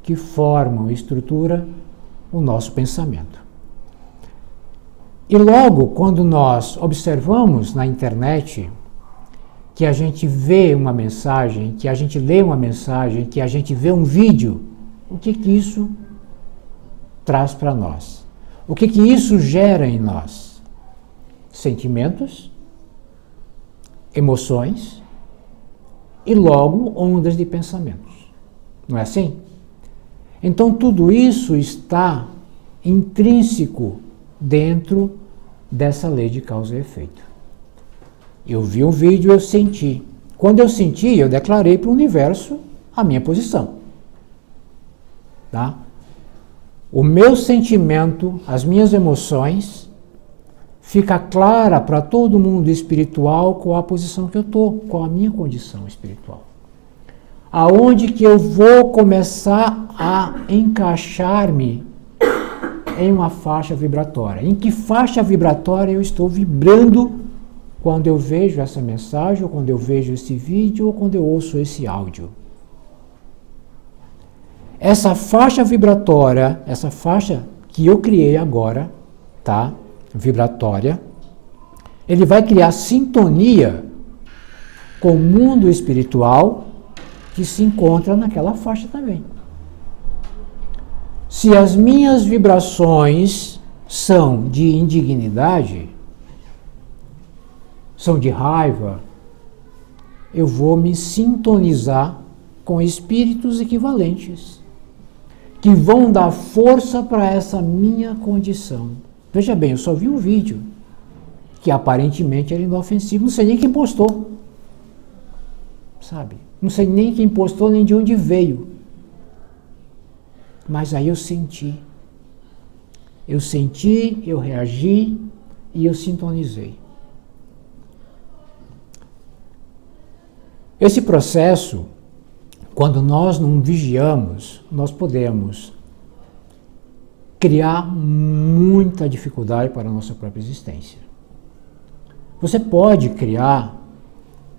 que formam e estruturam o nosso pensamento. E logo, quando nós observamos na internet que a gente vê uma mensagem, que a gente lê uma mensagem, que a gente vê um vídeo, o que isso traz para nós? O que isso gera em nós? Sentimentos, emoções e logo ondas de pensamentos. Não é assim? Então tudo isso está intrínseco dentro dessa lei de causa e efeito. Eu vi um vídeo, eu senti. Quando eu senti, eu declarei para o universo a minha posição. Tá? O meu sentimento, as minhas emoções, fica clara para todo mundo espiritual qual a posição que eu estou, qual a minha condição espiritual. Aonde que eu vou começar a encaixar-me em uma faixa vibratória. Em que faixa vibratória eu estou vibrando quando eu vejo essa mensagem, ou quando eu vejo esse vídeo, ou quando eu ouço esse áudio. Essa faixa vibratória, essa faixa que eu criei agora, tá? Vibratória, ele vai criar sintonia com o mundo espiritual que se encontra naquela faixa também. Se as minhas vibrações são de indignidade, são de raiva, eu vou me sintonizar com espíritos equivalentes, que vão dar força para essa minha condição. Veja bem, eu só vi um vídeo, que aparentemente era inofensivo, não sei nem quem postou, sabe? Não sei nem quem postou, nem de onde veio. Mas aí eu senti, eu reagi e eu sintonizei. Esse processo, quando nós não vigiamos, nós podemos criar muita dificuldade para a nossa própria existência. Você pode criar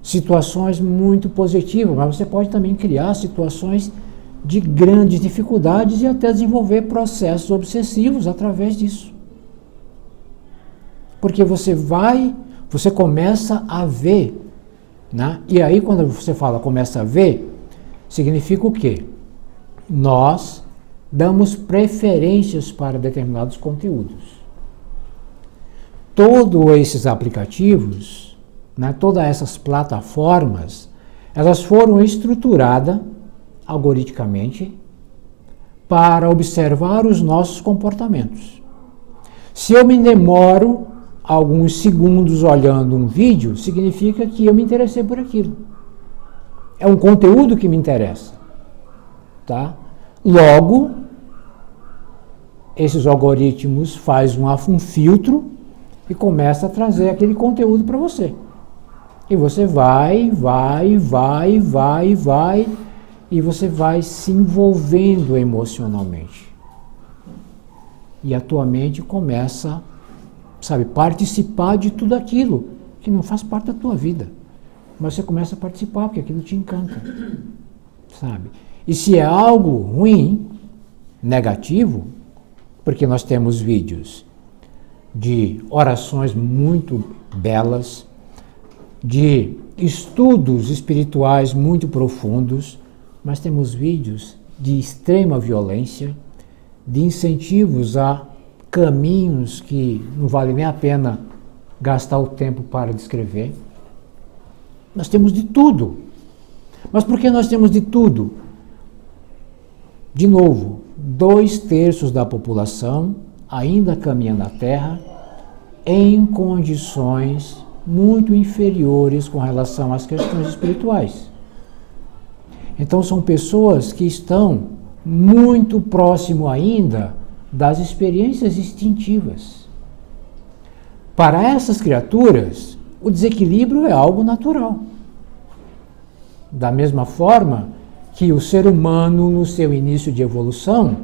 situações muito positivas, mas você pode também criar situações de grandes dificuldades e até desenvolver processos obsessivos através disso. Porque você começa a ver, né? E aí quando você fala começa a ver, significa o quê? Nós damos preferências para determinados conteúdos. Todos esses aplicativos, né, todas essas plataformas, Elas foram estruturadas algoriticamente para observar os nossos comportamentos. Se eu me demoro alguns segundos olhando um vídeo, significa que eu me interessei por aquilo. É um conteúdo que me interessa. Tá? Logo, esses algoritmos fazem um filtro e começa a trazer aquele conteúdo para você. E você vai, e você vai se envolvendo emocionalmente. E a tua mente começa, sabe, participar de tudo aquilo que não faz parte da tua vida. Mas você começa a participar, porque aquilo te encanta, sabe? E se é algo ruim, negativo, porque nós temos vídeos de orações muito belas, de estudos espirituais muito profundos, mas temos vídeos de extrema violência, de incentivos a caminhos que não vale nem a pena gastar o tempo para descrever. Nós temos de tudo. Mas por que nós temos de tudo? De novo, 2/3 da população ainda caminha na Terra em condições muito inferiores com relação às questões espirituais. Então são pessoas que estão muito próximo ainda das experiências instintivas. Para essas criaturas, o desequilíbrio é algo natural. Da mesma forma que o ser humano, no seu início de evolução,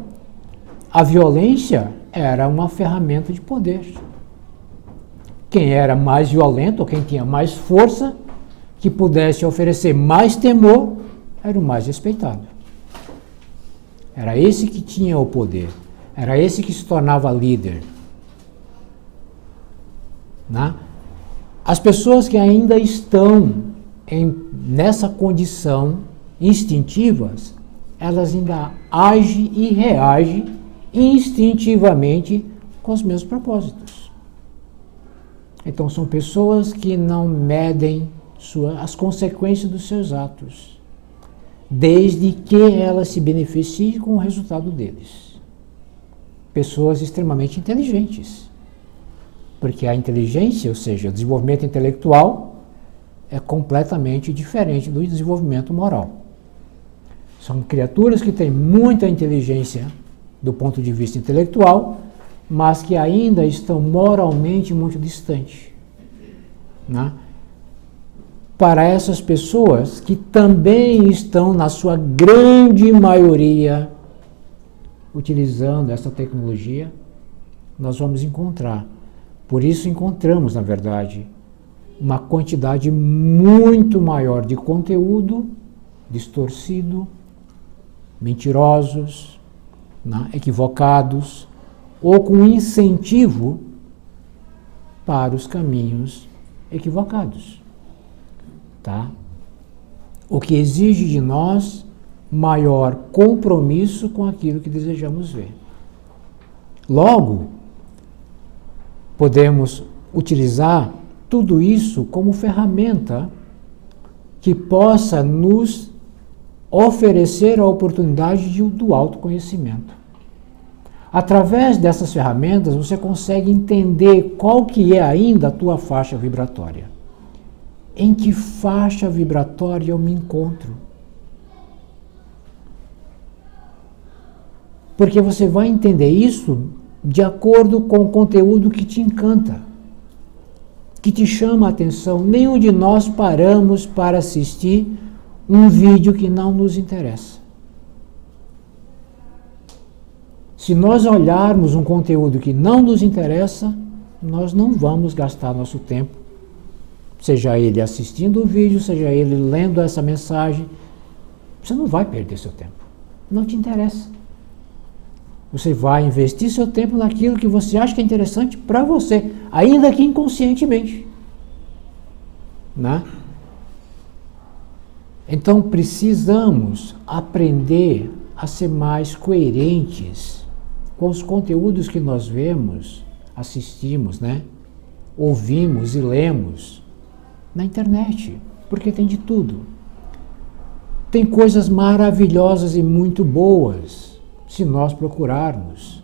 a violência era uma ferramenta de poder. Quem era mais violento, ou quem tinha mais força, que pudesse oferecer mais temor, era o mais respeitado. Era esse que tinha o poder. Era esse que se tornava líder. Né? As pessoas que ainda estão nessa condição instintivas, elas ainda agem e reagem instintivamente com os mesmos propósitos. Então são pessoas que não medem as consequências dos seus atos, desde que elas se beneficiem com o resultado deles. Pessoas extremamente inteligentes, porque a inteligência, ou seja, o desenvolvimento intelectual, é completamente diferente do desenvolvimento moral. São criaturas que têm muita inteligência do ponto de vista intelectual, mas que ainda estão moralmente muito distantes. Né? Para essas pessoas que também estão, na sua grande maioria, utilizando essa tecnologia, nós vamos encontrar. Por isso encontramos, na verdade, uma quantidade muito maior de conteúdo distorcido, mentirosos, né, equivocados, ou com incentivo para os caminhos equivocados. Tá? O que exige de nós maior compromisso com aquilo que desejamos ver. Logo, podemos utilizar tudo isso como ferramenta que possa nos oferecer a oportunidade do autoconhecimento. Através dessas ferramentas, você consegue entender qual que é ainda a tua faixa vibratória. Em que faixa vibratória eu me encontro? Porque você vai entender isso de acordo com o conteúdo que te encanta, que te chama a atenção. Nenhum de nós paramos para assistir um vídeo que não nos interessa. Se nós olharmos um conteúdo que não nos interessa, nós não vamos gastar nosso tempo, seja ele assistindo o vídeo, seja ele lendo essa mensagem. Você não vai perder seu tempo. Não te interessa. Você vai investir seu tempo naquilo que você acha que é interessante para você, ainda que inconscientemente. Né? Então precisamos aprender a ser mais coerentes com os conteúdos que nós vemos, assistimos, né? Ouvimos e lemos na internet, porque tem de tudo. Tem coisas maravilhosas e muito boas, se nós procurarmos.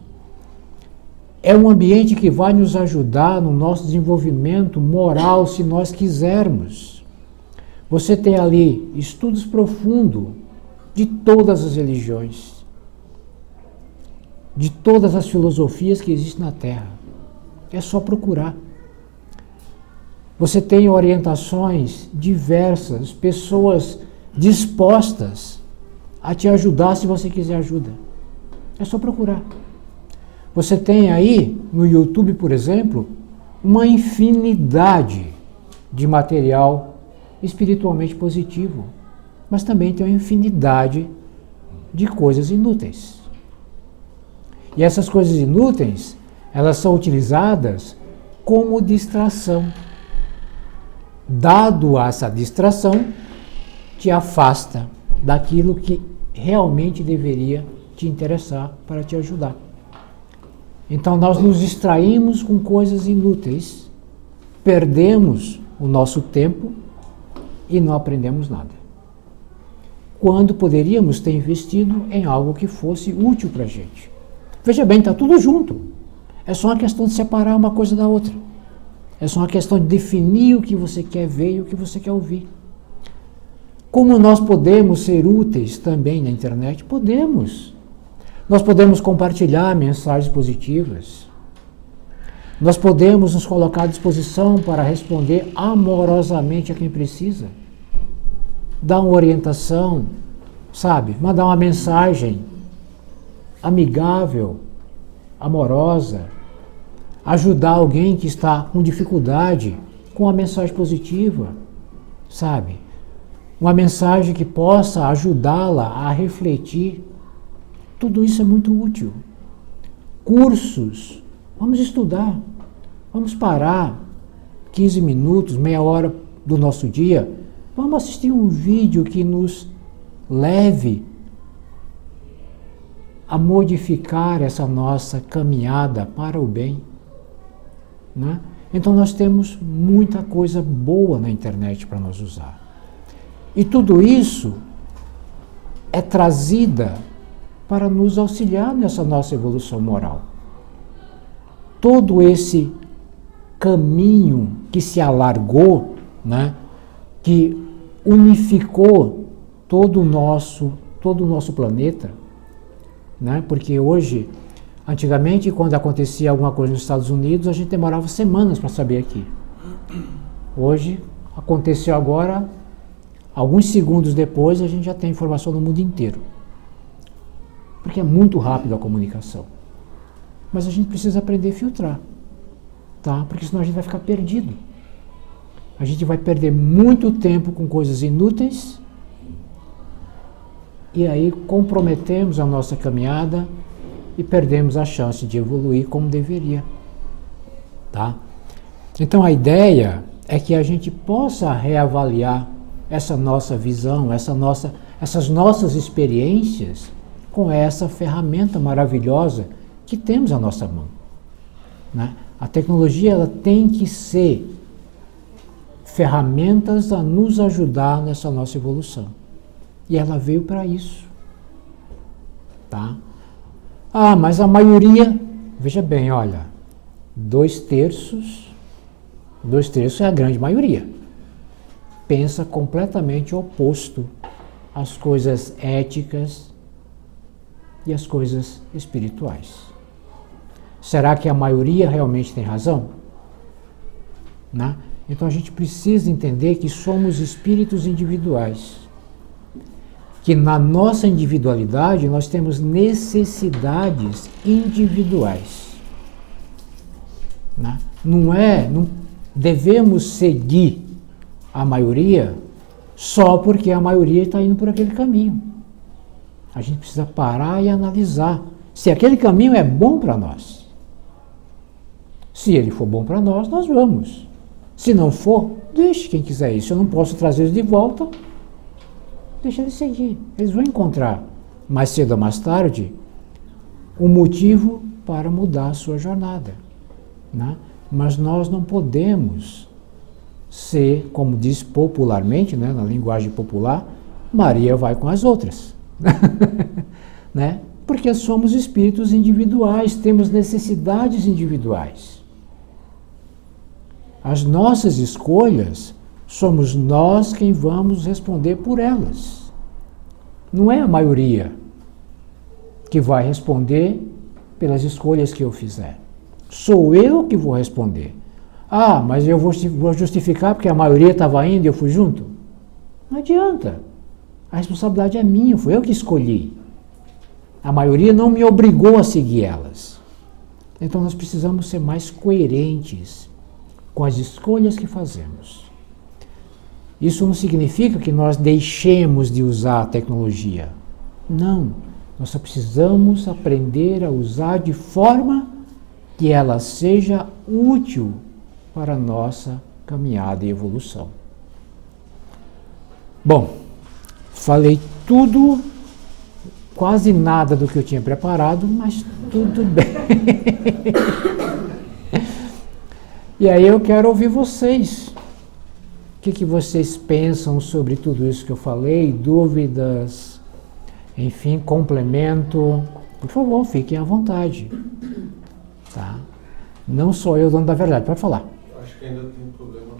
É um ambiente que vai nos ajudar no nosso desenvolvimento moral, se nós quisermos. Você tem ali estudos profundos de todas as religiões, de todas as filosofias que existem na Terra. É só procurar. Você tem orientações diversas, pessoas dispostas a te ajudar se você quiser ajuda. É só procurar. Você tem aí, no YouTube, por exemplo, uma infinidade de material espiritualmente positivo, mas também tem uma infinidade de coisas inúteis. E essas coisas inúteis, elas são utilizadas como distração. Dado essa distração, te afasta daquilo que realmente deveria te interessar para te ajudar. Então nós nos distraímos com coisas inúteis, perdemos o nosso tempo e não aprendemos nada. Quando poderíamos ter investido em algo que fosse útil para a gente. Veja bem, está tudo junto. É só uma questão de separar uma coisa da outra. É só uma questão de definir o que você quer ver e o que você quer ouvir. Como nós podemos ser úteis também na internet? Podemos. Nós podemos compartilhar mensagens positivas. Nós podemos nos colocar à disposição para responder amorosamente a quem precisa. Dar uma orientação, sabe? Mandar uma mensagem amigável, amorosa. Ajudar alguém que está com dificuldade com uma mensagem positiva, sabe? Uma mensagem que possa ajudá-la a refletir. Tudo isso é muito útil. Cursos, vamos estudar, vamos parar 15 minutos, meia hora do nosso dia, vamos assistir um vídeo que nos leve a modificar essa nossa caminhada para o bem. Né? Então nós temos muita coisa boa na internet para nós usar. E tudo isso é trazida para nos auxiliar nessa nossa evolução moral. Todo esse caminho que se alargou, né, que unificou todo o nosso planeta, né, porque hoje, antigamente, quando acontecia alguma coisa nos Estados Unidos, a gente demorava semanas para saber aqui. Hoje, aconteceu agora, alguns segundos depois, a gente já tem informação no mundo inteiro. Porque é muito rápido a comunicação. Mas a gente precisa aprender a filtrar, tá? Porque senão a gente vai ficar perdido. A gente vai perder muito tempo com coisas inúteis e aí comprometemos a nossa caminhada e perdemos a chance de evoluir como deveria, tá? Então a ideia é que a gente possa reavaliar essa nossa visão, essas nossas experiências com essa ferramenta maravilhosa que temos à nossa mão, né? A tecnologia ela tem que ser ferramentas a nos ajudar nessa nossa evolução. E ela veio para isso, tá? Ah, mas a maioria, veja bem, olha, 2/3 é a grande maioria. Pensa completamente oposto às coisas éticas e às coisas espirituais. Será que a maioria realmente tem razão? Né? Então a gente precisa entender que somos espíritos individuais. Que na nossa individualidade nós temos necessidades individuais. Né? Não devemos seguir a maioria só porque a maioria está indo por aquele caminho. A gente precisa parar e analisar se aquele caminho é bom para nós. Se ele for bom para nós, nós vamos. Se não for, deixe quem quiser isso. Eu não posso trazer eles de volta, deixa eles seguir. Eles vão encontrar, mais cedo ou mais tarde, um motivo para mudar a sua jornada. Né? Mas nós não podemos ser, como diz popularmente, né, na linguagem popular, Maria vai com as outras. Né? Porque somos espíritos individuais, temos necessidades individuais. As nossas escolhas, somos nós quem vamos responder por elas. Não é a maioria que vai responder pelas escolhas que eu fizer. Sou eu que vou responder. Ah, mas eu vou justificar porque a maioria estava indo e eu fui junto? Não adianta. A responsabilidade é minha, foi eu que escolhi. A maioria não me obrigou a seguir elas. Então nós precisamos ser mais coerentes com as escolhas que fazemos. Isso não significa que nós deixemos de usar a tecnologia. Não. Nós só precisamos aprender a usar de forma que ela seja útil para a nossa caminhada e evolução. Bom, falei tudo, quase nada do que eu tinha preparado, mas tudo bem. E aí eu quero ouvir vocês. O que vocês pensam sobre tudo isso que eu falei? Dúvidas? Enfim, complemento? Por favor, fiquem à vontade. Tá? Não sou eu o dono da verdade, pode falar. Acho que ainda tem um problema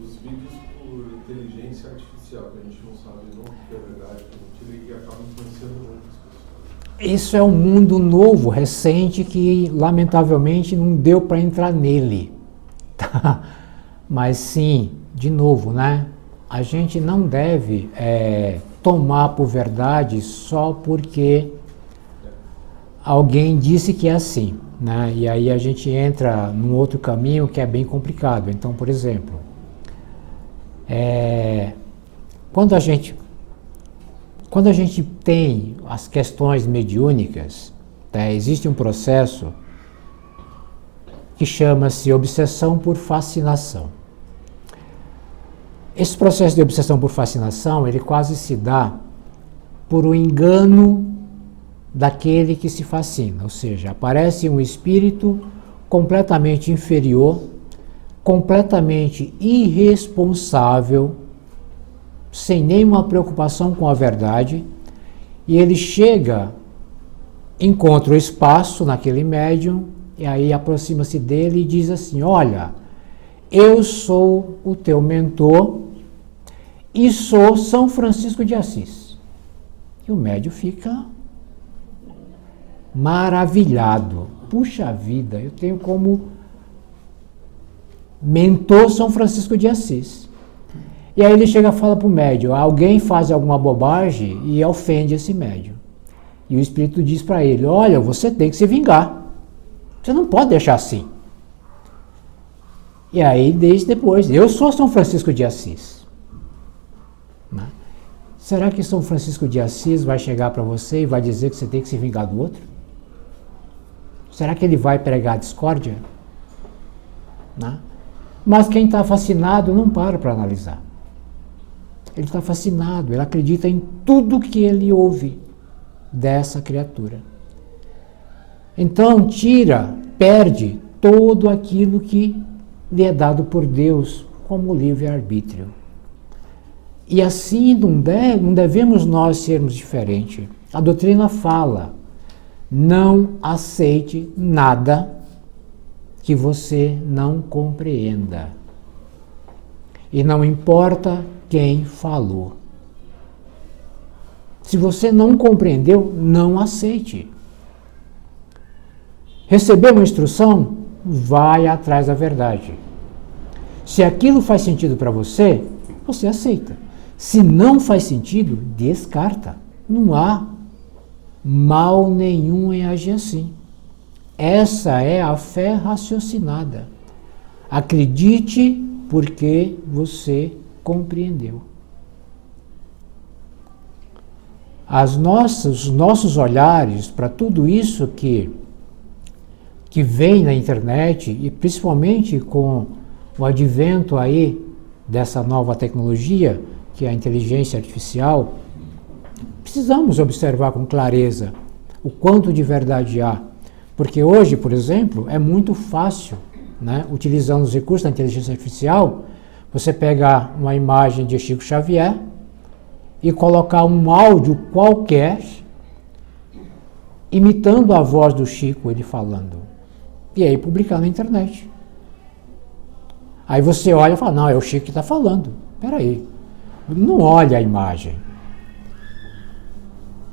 dos vídeos por inteligência artificial, que a gente não sabe não o que é verdade, e acaba influenciando muitas pessoas. Isso é um mundo novo, recente, que lamentavelmente não deu para entrar nele. Tá? Mas sim, de novo, né? A gente não deve tomar por verdade só porque alguém disse que é assim, né? E aí a gente entra num outro caminho que é bem complicado. Então, por exemplo, quando a gente tem as questões mediúnicas, tá? Existe um processo que chama-se obsessão por fascinação. Esse processo de obsessão por fascinação, ele quase se dá por um engano daquele que se fascina, ou seja, aparece um espírito completamente inferior, completamente irresponsável, sem nenhuma preocupação com a verdade, e ele chega, encontra o espaço naquele médium, e aí aproxima-se dele e diz assim: olha, eu sou o teu mentor e sou São Francisco de Assis. E o médium fica maravilhado. Puxa vida, eu tenho como mentor São Francisco de Assis. E aí ele chega e fala para o médium: alguém faz alguma bobagem e ofende esse médium. E o espírito diz para ele: olha, você tem que se vingar. Você não pode deixar assim. E aí, desde depois, eu sou São Francisco de Assis. Né? Será que São Francisco de Assis vai chegar para você e vai dizer que você tem que se vingar do outro? Será que ele vai pregar a discórdia? Né? Mas quem está fascinado não para analisar. Ele está fascinado, ele acredita em tudo que ele ouve dessa criatura. Então perde todo aquilo que lhe é dado por Deus como livre-arbítrio. E assim não devemos nós sermos diferentes. A doutrina fala: não aceite nada que você não compreenda. E não importa quem falou. Se você não compreendeu, não aceite. Recebeu uma instrução? Vai atrás da verdade. Se aquilo faz sentido para você, você aceita. Se não faz sentido, descarta. Não há mal nenhum em agir assim. Essa é a fé raciocinada. Acredite porque você compreendeu. Os nossos olhares para tudo isso que vem na internet, e principalmente com o advento aí dessa nova tecnologia, que é a inteligência artificial, precisamos observar com clareza o quanto de verdade há. Porque hoje, por exemplo, é muito fácil, né, utilizando os recursos da inteligência artificial, você pegar uma imagem de Chico Xavier e colocar um áudio qualquer imitando a voz do Chico, ele falando. E aí publicar na internet. Aí você olha e fala, não, é o Chico que está falando. Peraí, não olhe a imagem.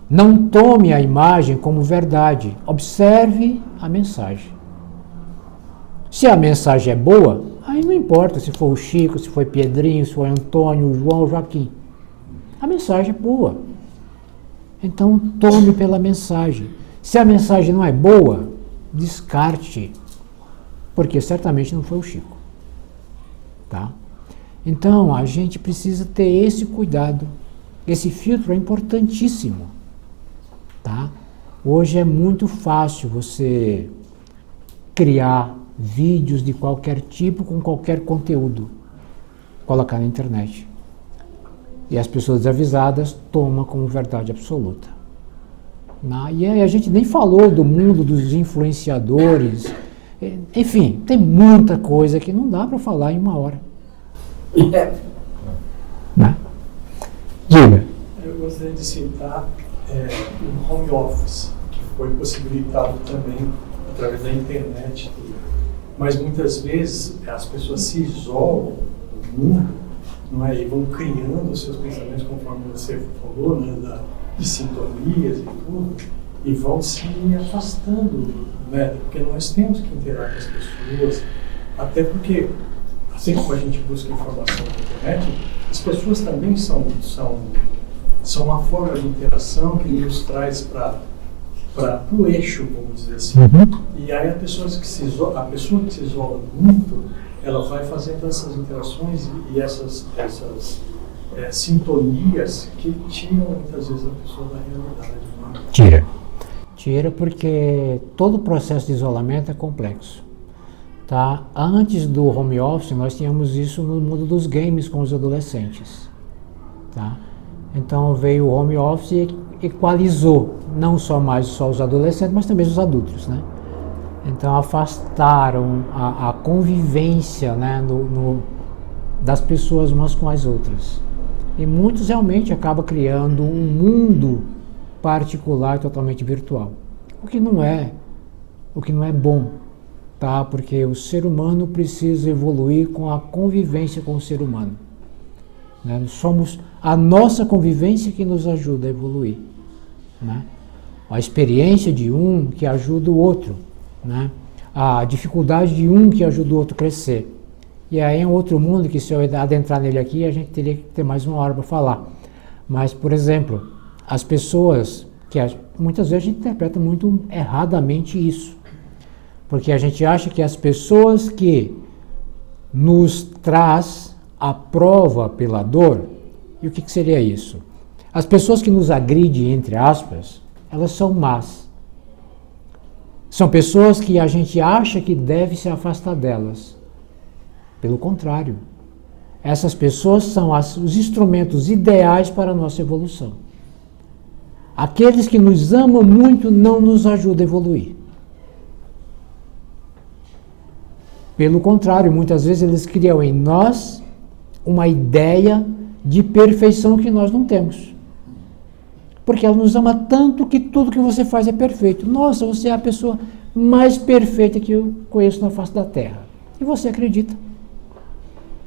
Não tome a imagem como verdade. Observe a mensagem. Se a mensagem é boa, aí não importa se foi o Chico, se foi Pedrinho, se foi Antônio, João, Joaquim. A mensagem é boa. Então tome pela mensagem. Se a mensagem não é boa, descarte. Porque certamente não foi o Chico. Tá? Então a gente precisa ter esse cuidado. Esse filtro é importantíssimo. Tá? Hoje é muito fácil você criar vídeos de qualquer tipo, com qualquer conteúdo, colocar na internet. E as pessoas desavisadas tomam como verdade absoluta. E aí a gente nem falou do mundo dos influenciadores. Enfim, tem muita coisa que não dá para falar em uma hora. Né? Diga. Eu gostaria de citar o home office, que foi possibilitado também através da internet. Mas muitas vezes as pessoas se isolam do mundo, não é? E vão criando seus pensamentos, conforme você falou, né? De sintonias e tudo, e vão se afastando, né? Porque nós temos que interagir com as pessoas, até porque, assim como a gente busca informação na internet, as pessoas também são uma forma de interação que nos traz para o eixo, vamos dizer assim. Uhum. E aí a pessoa que se isola muito, ela vai fazendo essas interações e essas sintonias que tiram muitas vezes a pessoa da realidade. Né? Tira porque todo o processo de isolamento é complexo. Tá? Antes do home office, nós tínhamos isso no mundo dos games com os adolescentes. Tá? Então veio o home office e equalizou, não só os adolescentes, mas também os adultos, né? Então afastaram a convivência, né, das pessoas umas com as outras. E muitos realmente acabam criando um mundo particular totalmente virtual, o que não é bom, tá? Porque o ser humano precisa evoluir com a convivência com o ser humano. Né? Somos a nossa convivência que nos ajuda a evoluir. Né? A experiência de um que ajuda o outro. Né? A dificuldade de um que ajuda o outro a crescer. E aí é um outro mundo que, se eu adentrar nele aqui, a gente teria que ter mais uma hora para falar. Mas, por exemplo, as pessoas, muitas vezes a gente interpreta muito erradamente isso. Porque a gente acha que as pessoas que nos traz a prova pela dor, e o que seria isso? As pessoas que nos agridem, entre aspas, elas são más. São pessoas que a gente acha que deve se afastar delas. Pelo contrário, essas pessoas são os instrumentos ideais para a nossa evolução. Aqueles que nos amam muito não nos ajudam a evoluir. Pelo contrário, muitas vezes eles criam em nós uma ideia de perfeição que nós não temos. Porque ela nos ama tanto que tudo que você faz é perfeito. Nossa, você é a pessoa mais perfeita que eu conheço na face da Terra. E você acredita.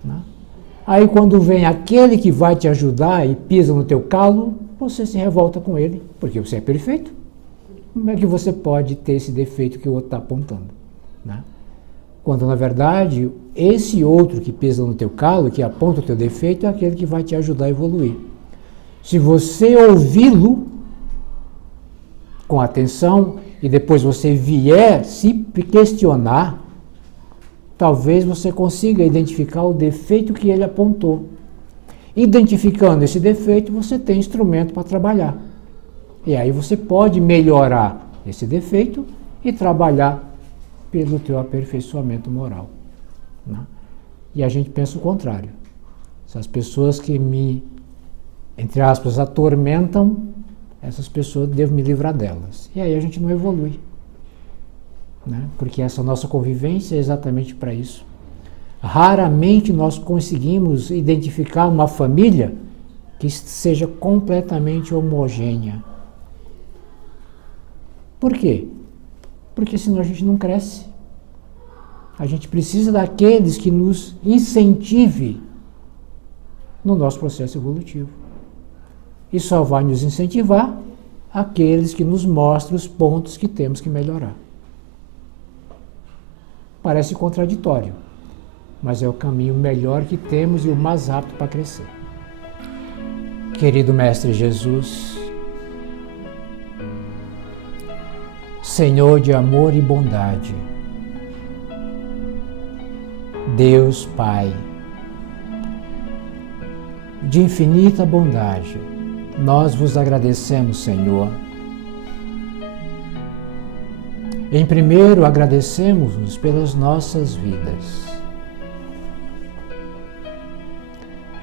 Né? Aí quando vem aquele que vai te ajudar e pisa no teu calo, você se revolta com ele, porque você é perfeito. Como é que você pode ter esse defeito que o outro está apontando? Né? Quando, na verdade, esse outro que pisa no teu calo, que aponta o teu defeito, é aquele que vai te ajudar a evoluir. Se você ouvi-lo com atenção e depois você vier se questionar, talvez você consiga identificar o defeito que ele apontou. Identificando esse defeito, você tem instrumento para trabalhar. E aí você pode melhorar esse defeito e trabalhar pelo teu aperfeiçoamento moral. Né? E a gente pensa o contrário. Essas pessoas que me, entre aspas, atormentam, essas pessoas devo me livrar delas. E aí a gente não evolui. Né? Porque essa nossa convivência é exatamente para isso. Raramente nós conseguimos identificar uma família que seja completamente homogênea. Por quê? Porque senão a gente não cresce. A gente precisa daqueles que nos incentivem no nosso processo evolutivo. E só vai nos incentivar aqueles que nos mostram os pontos que temos que melhorar. Parece contraditório, mas é o caminho melhor que temos e o mais apto para crescer. Querido Mestre Jesus, Senhor de amor e bondade, Deus Pai, de infinita bondade, nós vos agradecemos, Senhor. Em primeiro, agradecemos-vos pelas nossas vidas.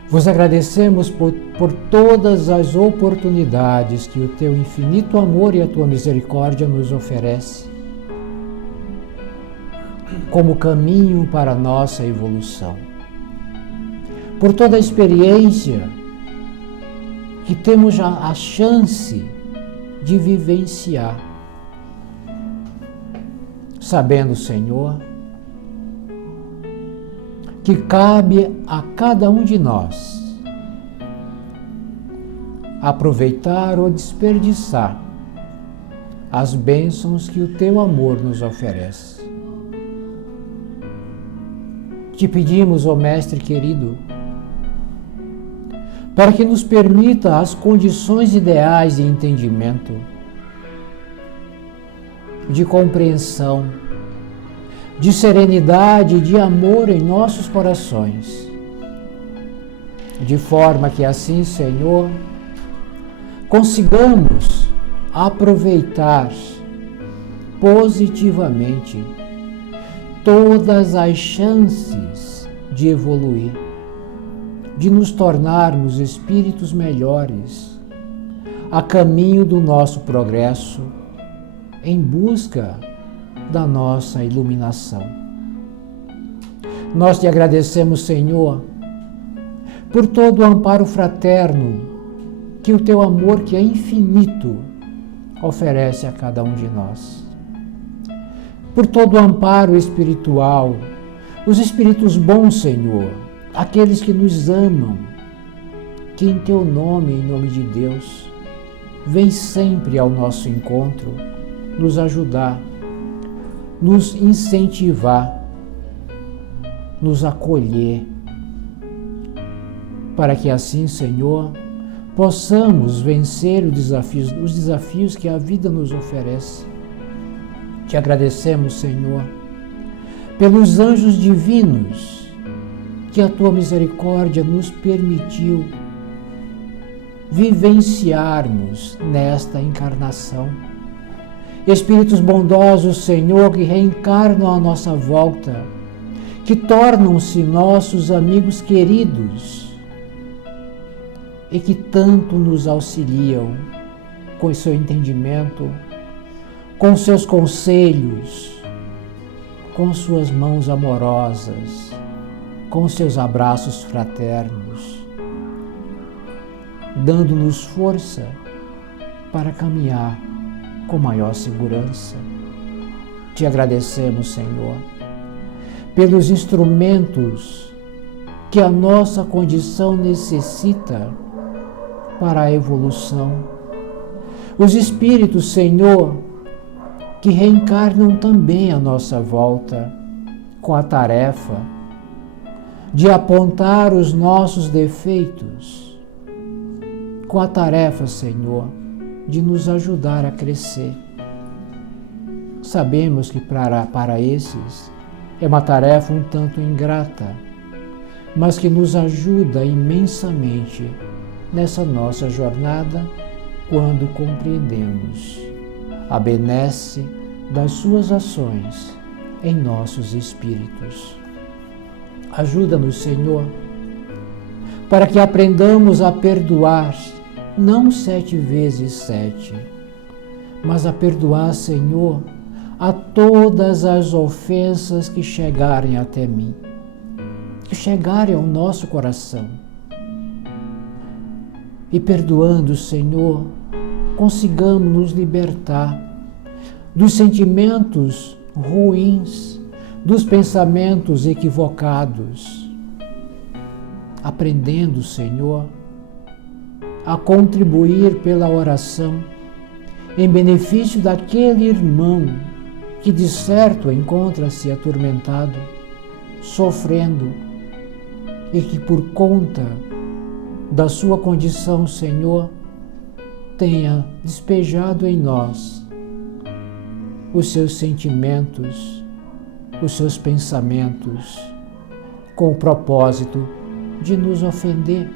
Vos agradecemos por todas as oportunidades que o teu infinito amor e a tua misericórdia nos oferece como caminho para a nossa evolução. Por toda a experiência que temos a chance de vivenciar, sabendo, Senhor, que cabe a cada um de nós aproveitar ou desperdiçar as bênçãos que o teu amor nos oferece. Te pedimos, ó Mestre querido, para que nos permita as condições ideais de entendimento, de compreensão, de serenidade e de amor em nossos corações, de forma que assim, Senhor, consigamos aproveitar positivamente todas as chances de evoluir, de nos tornarmos espíritos melhores, a caminho do nosso progresso, em busca da nossa iluminação. Nós te agradecemos, Senhor, por todo o amparo fraterno que o teu amor, que é infinito, oferece a cada um de nós. Por todo o amparo espiritual, os espíritos bons, Senhor, aqueles que nos amam, que em teu nome, em nome de Deus, vem sempre ao nosso encontro, nos ajudar, nos incentivar, nos acolher, para que assim, Senhor, possamos vencer os desafios que a vida nos oferece. Te agradecemos, Senhor, pelos anjos divinos que a tua misericórdia nos permitiu vivenciarmos nesta encarnação. Espíritos bondosos, Senhor, que reencarnam à nossa volta, que tornam-se nossos amigos queridos e que tanto nos auxiliam com o seu entendimento, com seus conselhos, com suas mãos amorosas, com seus abraços fraternos, dando-nos força para caminhar com maior segurança. Te agradecemos, Senhor, pelos instrumentos que a nossa condição necessita para a evolução. Os espíritos, Senhor, que reencarnam também à nossa volta com a tarefa de apontar os nossos defeitos, com a tarefa, Senhor, de nos ajudar a crescer. Sabemos que para esses é uma tarefa um tanto ingrata, mas que nos ajuda imensamente nessa nossa jornada quando compreendemos a benesse das suas ações em nossos espíritos. Ajuda-nos, Senhor, para que aprendamos a perdoar, não 7 vezes 7, mas a perdoar, Senhor, a todas as ofensas que chegarem até mim, que chegarem ao nosso coração. e perdoando, Senhor, consigamos nos libertar dos sentimentos ruins, dos pensamentos equivocados, aprendendo, Senhor, a contribuir pela oração em benefício daquele irmão que de certo encontra-se atormentado, sofrendo, e que por conta da sua condição, Senhor, tenha despejado em nós os seus sentimentos, os seus pensamentos, com o propósito de nos ofender,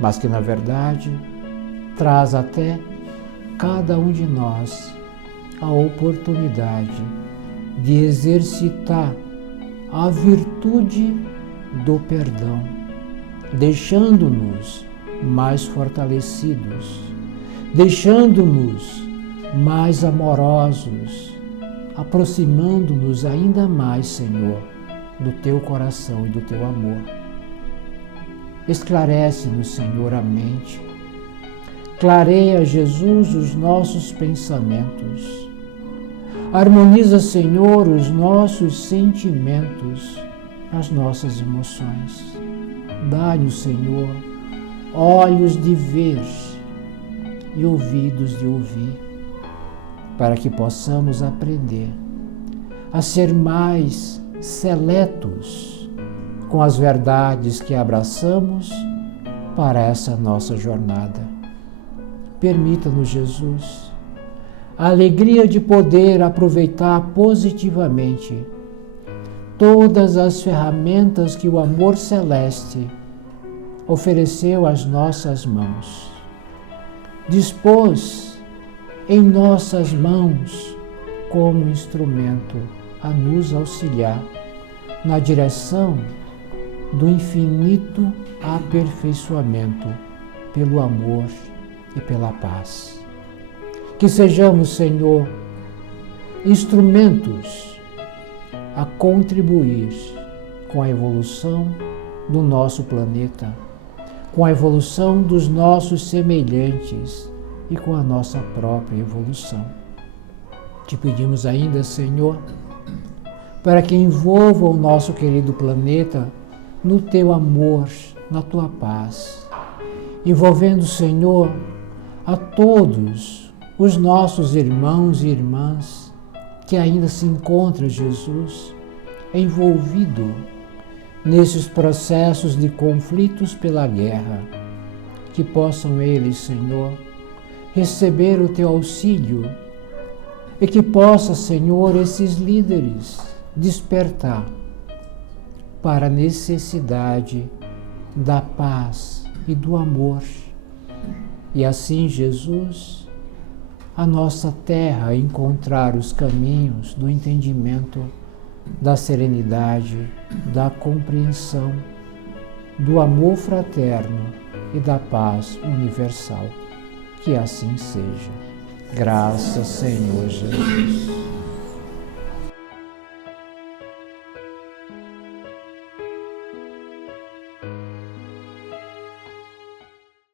mas que na verdade traz até cada um de nós a oportunidade de exercitar a virtude do perdão, deixando-nos mais fortalecidos, deixando-nos mais amorosos, aproximando-nos ainda mais, Senhor, do Teu coração e do Teu amor. Esclarece-nos, Senhor, a mente. Clareia, Jesus, os nossos pensamentos. Harmoniza, Senhor, os nossos sentimentos, as nossas emoções. Dá-nos, Senhor, olhos de ver e ouvidos de ouvir, para que possamos aprender a ser mais seletos com as verdades que abraçamos para essa nossa jornada. Permita-nos, Jesus, a alegria de poder aproveitar positivamente todas as ferramentas que o amor celeste ofereceu às nossas mãos. Dispôs em nossas mãos como instrumento a nos auxiliar na direção do infinito aperfeiçoamento pelo amor e pela paz. Que sejamos, Senhor, instrumentos a contribuir com a evolução do nosso planeta, com a evolução dos nossos semelhantes e com a nossa própria evolução. Te pedimos ainda, Senhor, para que envolva o nosso querido planeta no Teu amor, na Tua paz, envolvendo, Senhor, a todos os nossos irmãos e irmãs que ainda se encontram, Jesus, envolvido nesses processos de conflitos pela guerra, que possam eles, Senhor, receber o Teu auxílio e que possa, Senhor, esses líderes despertar para a necessidade da paz e do amor. E assim, Jesus, a nossa terra encontrar os caminhos do entendimento, da serenidade, da compreensão, do amor fraterno e da paz universal. Que assim seja. Graças, Senhor Jesus.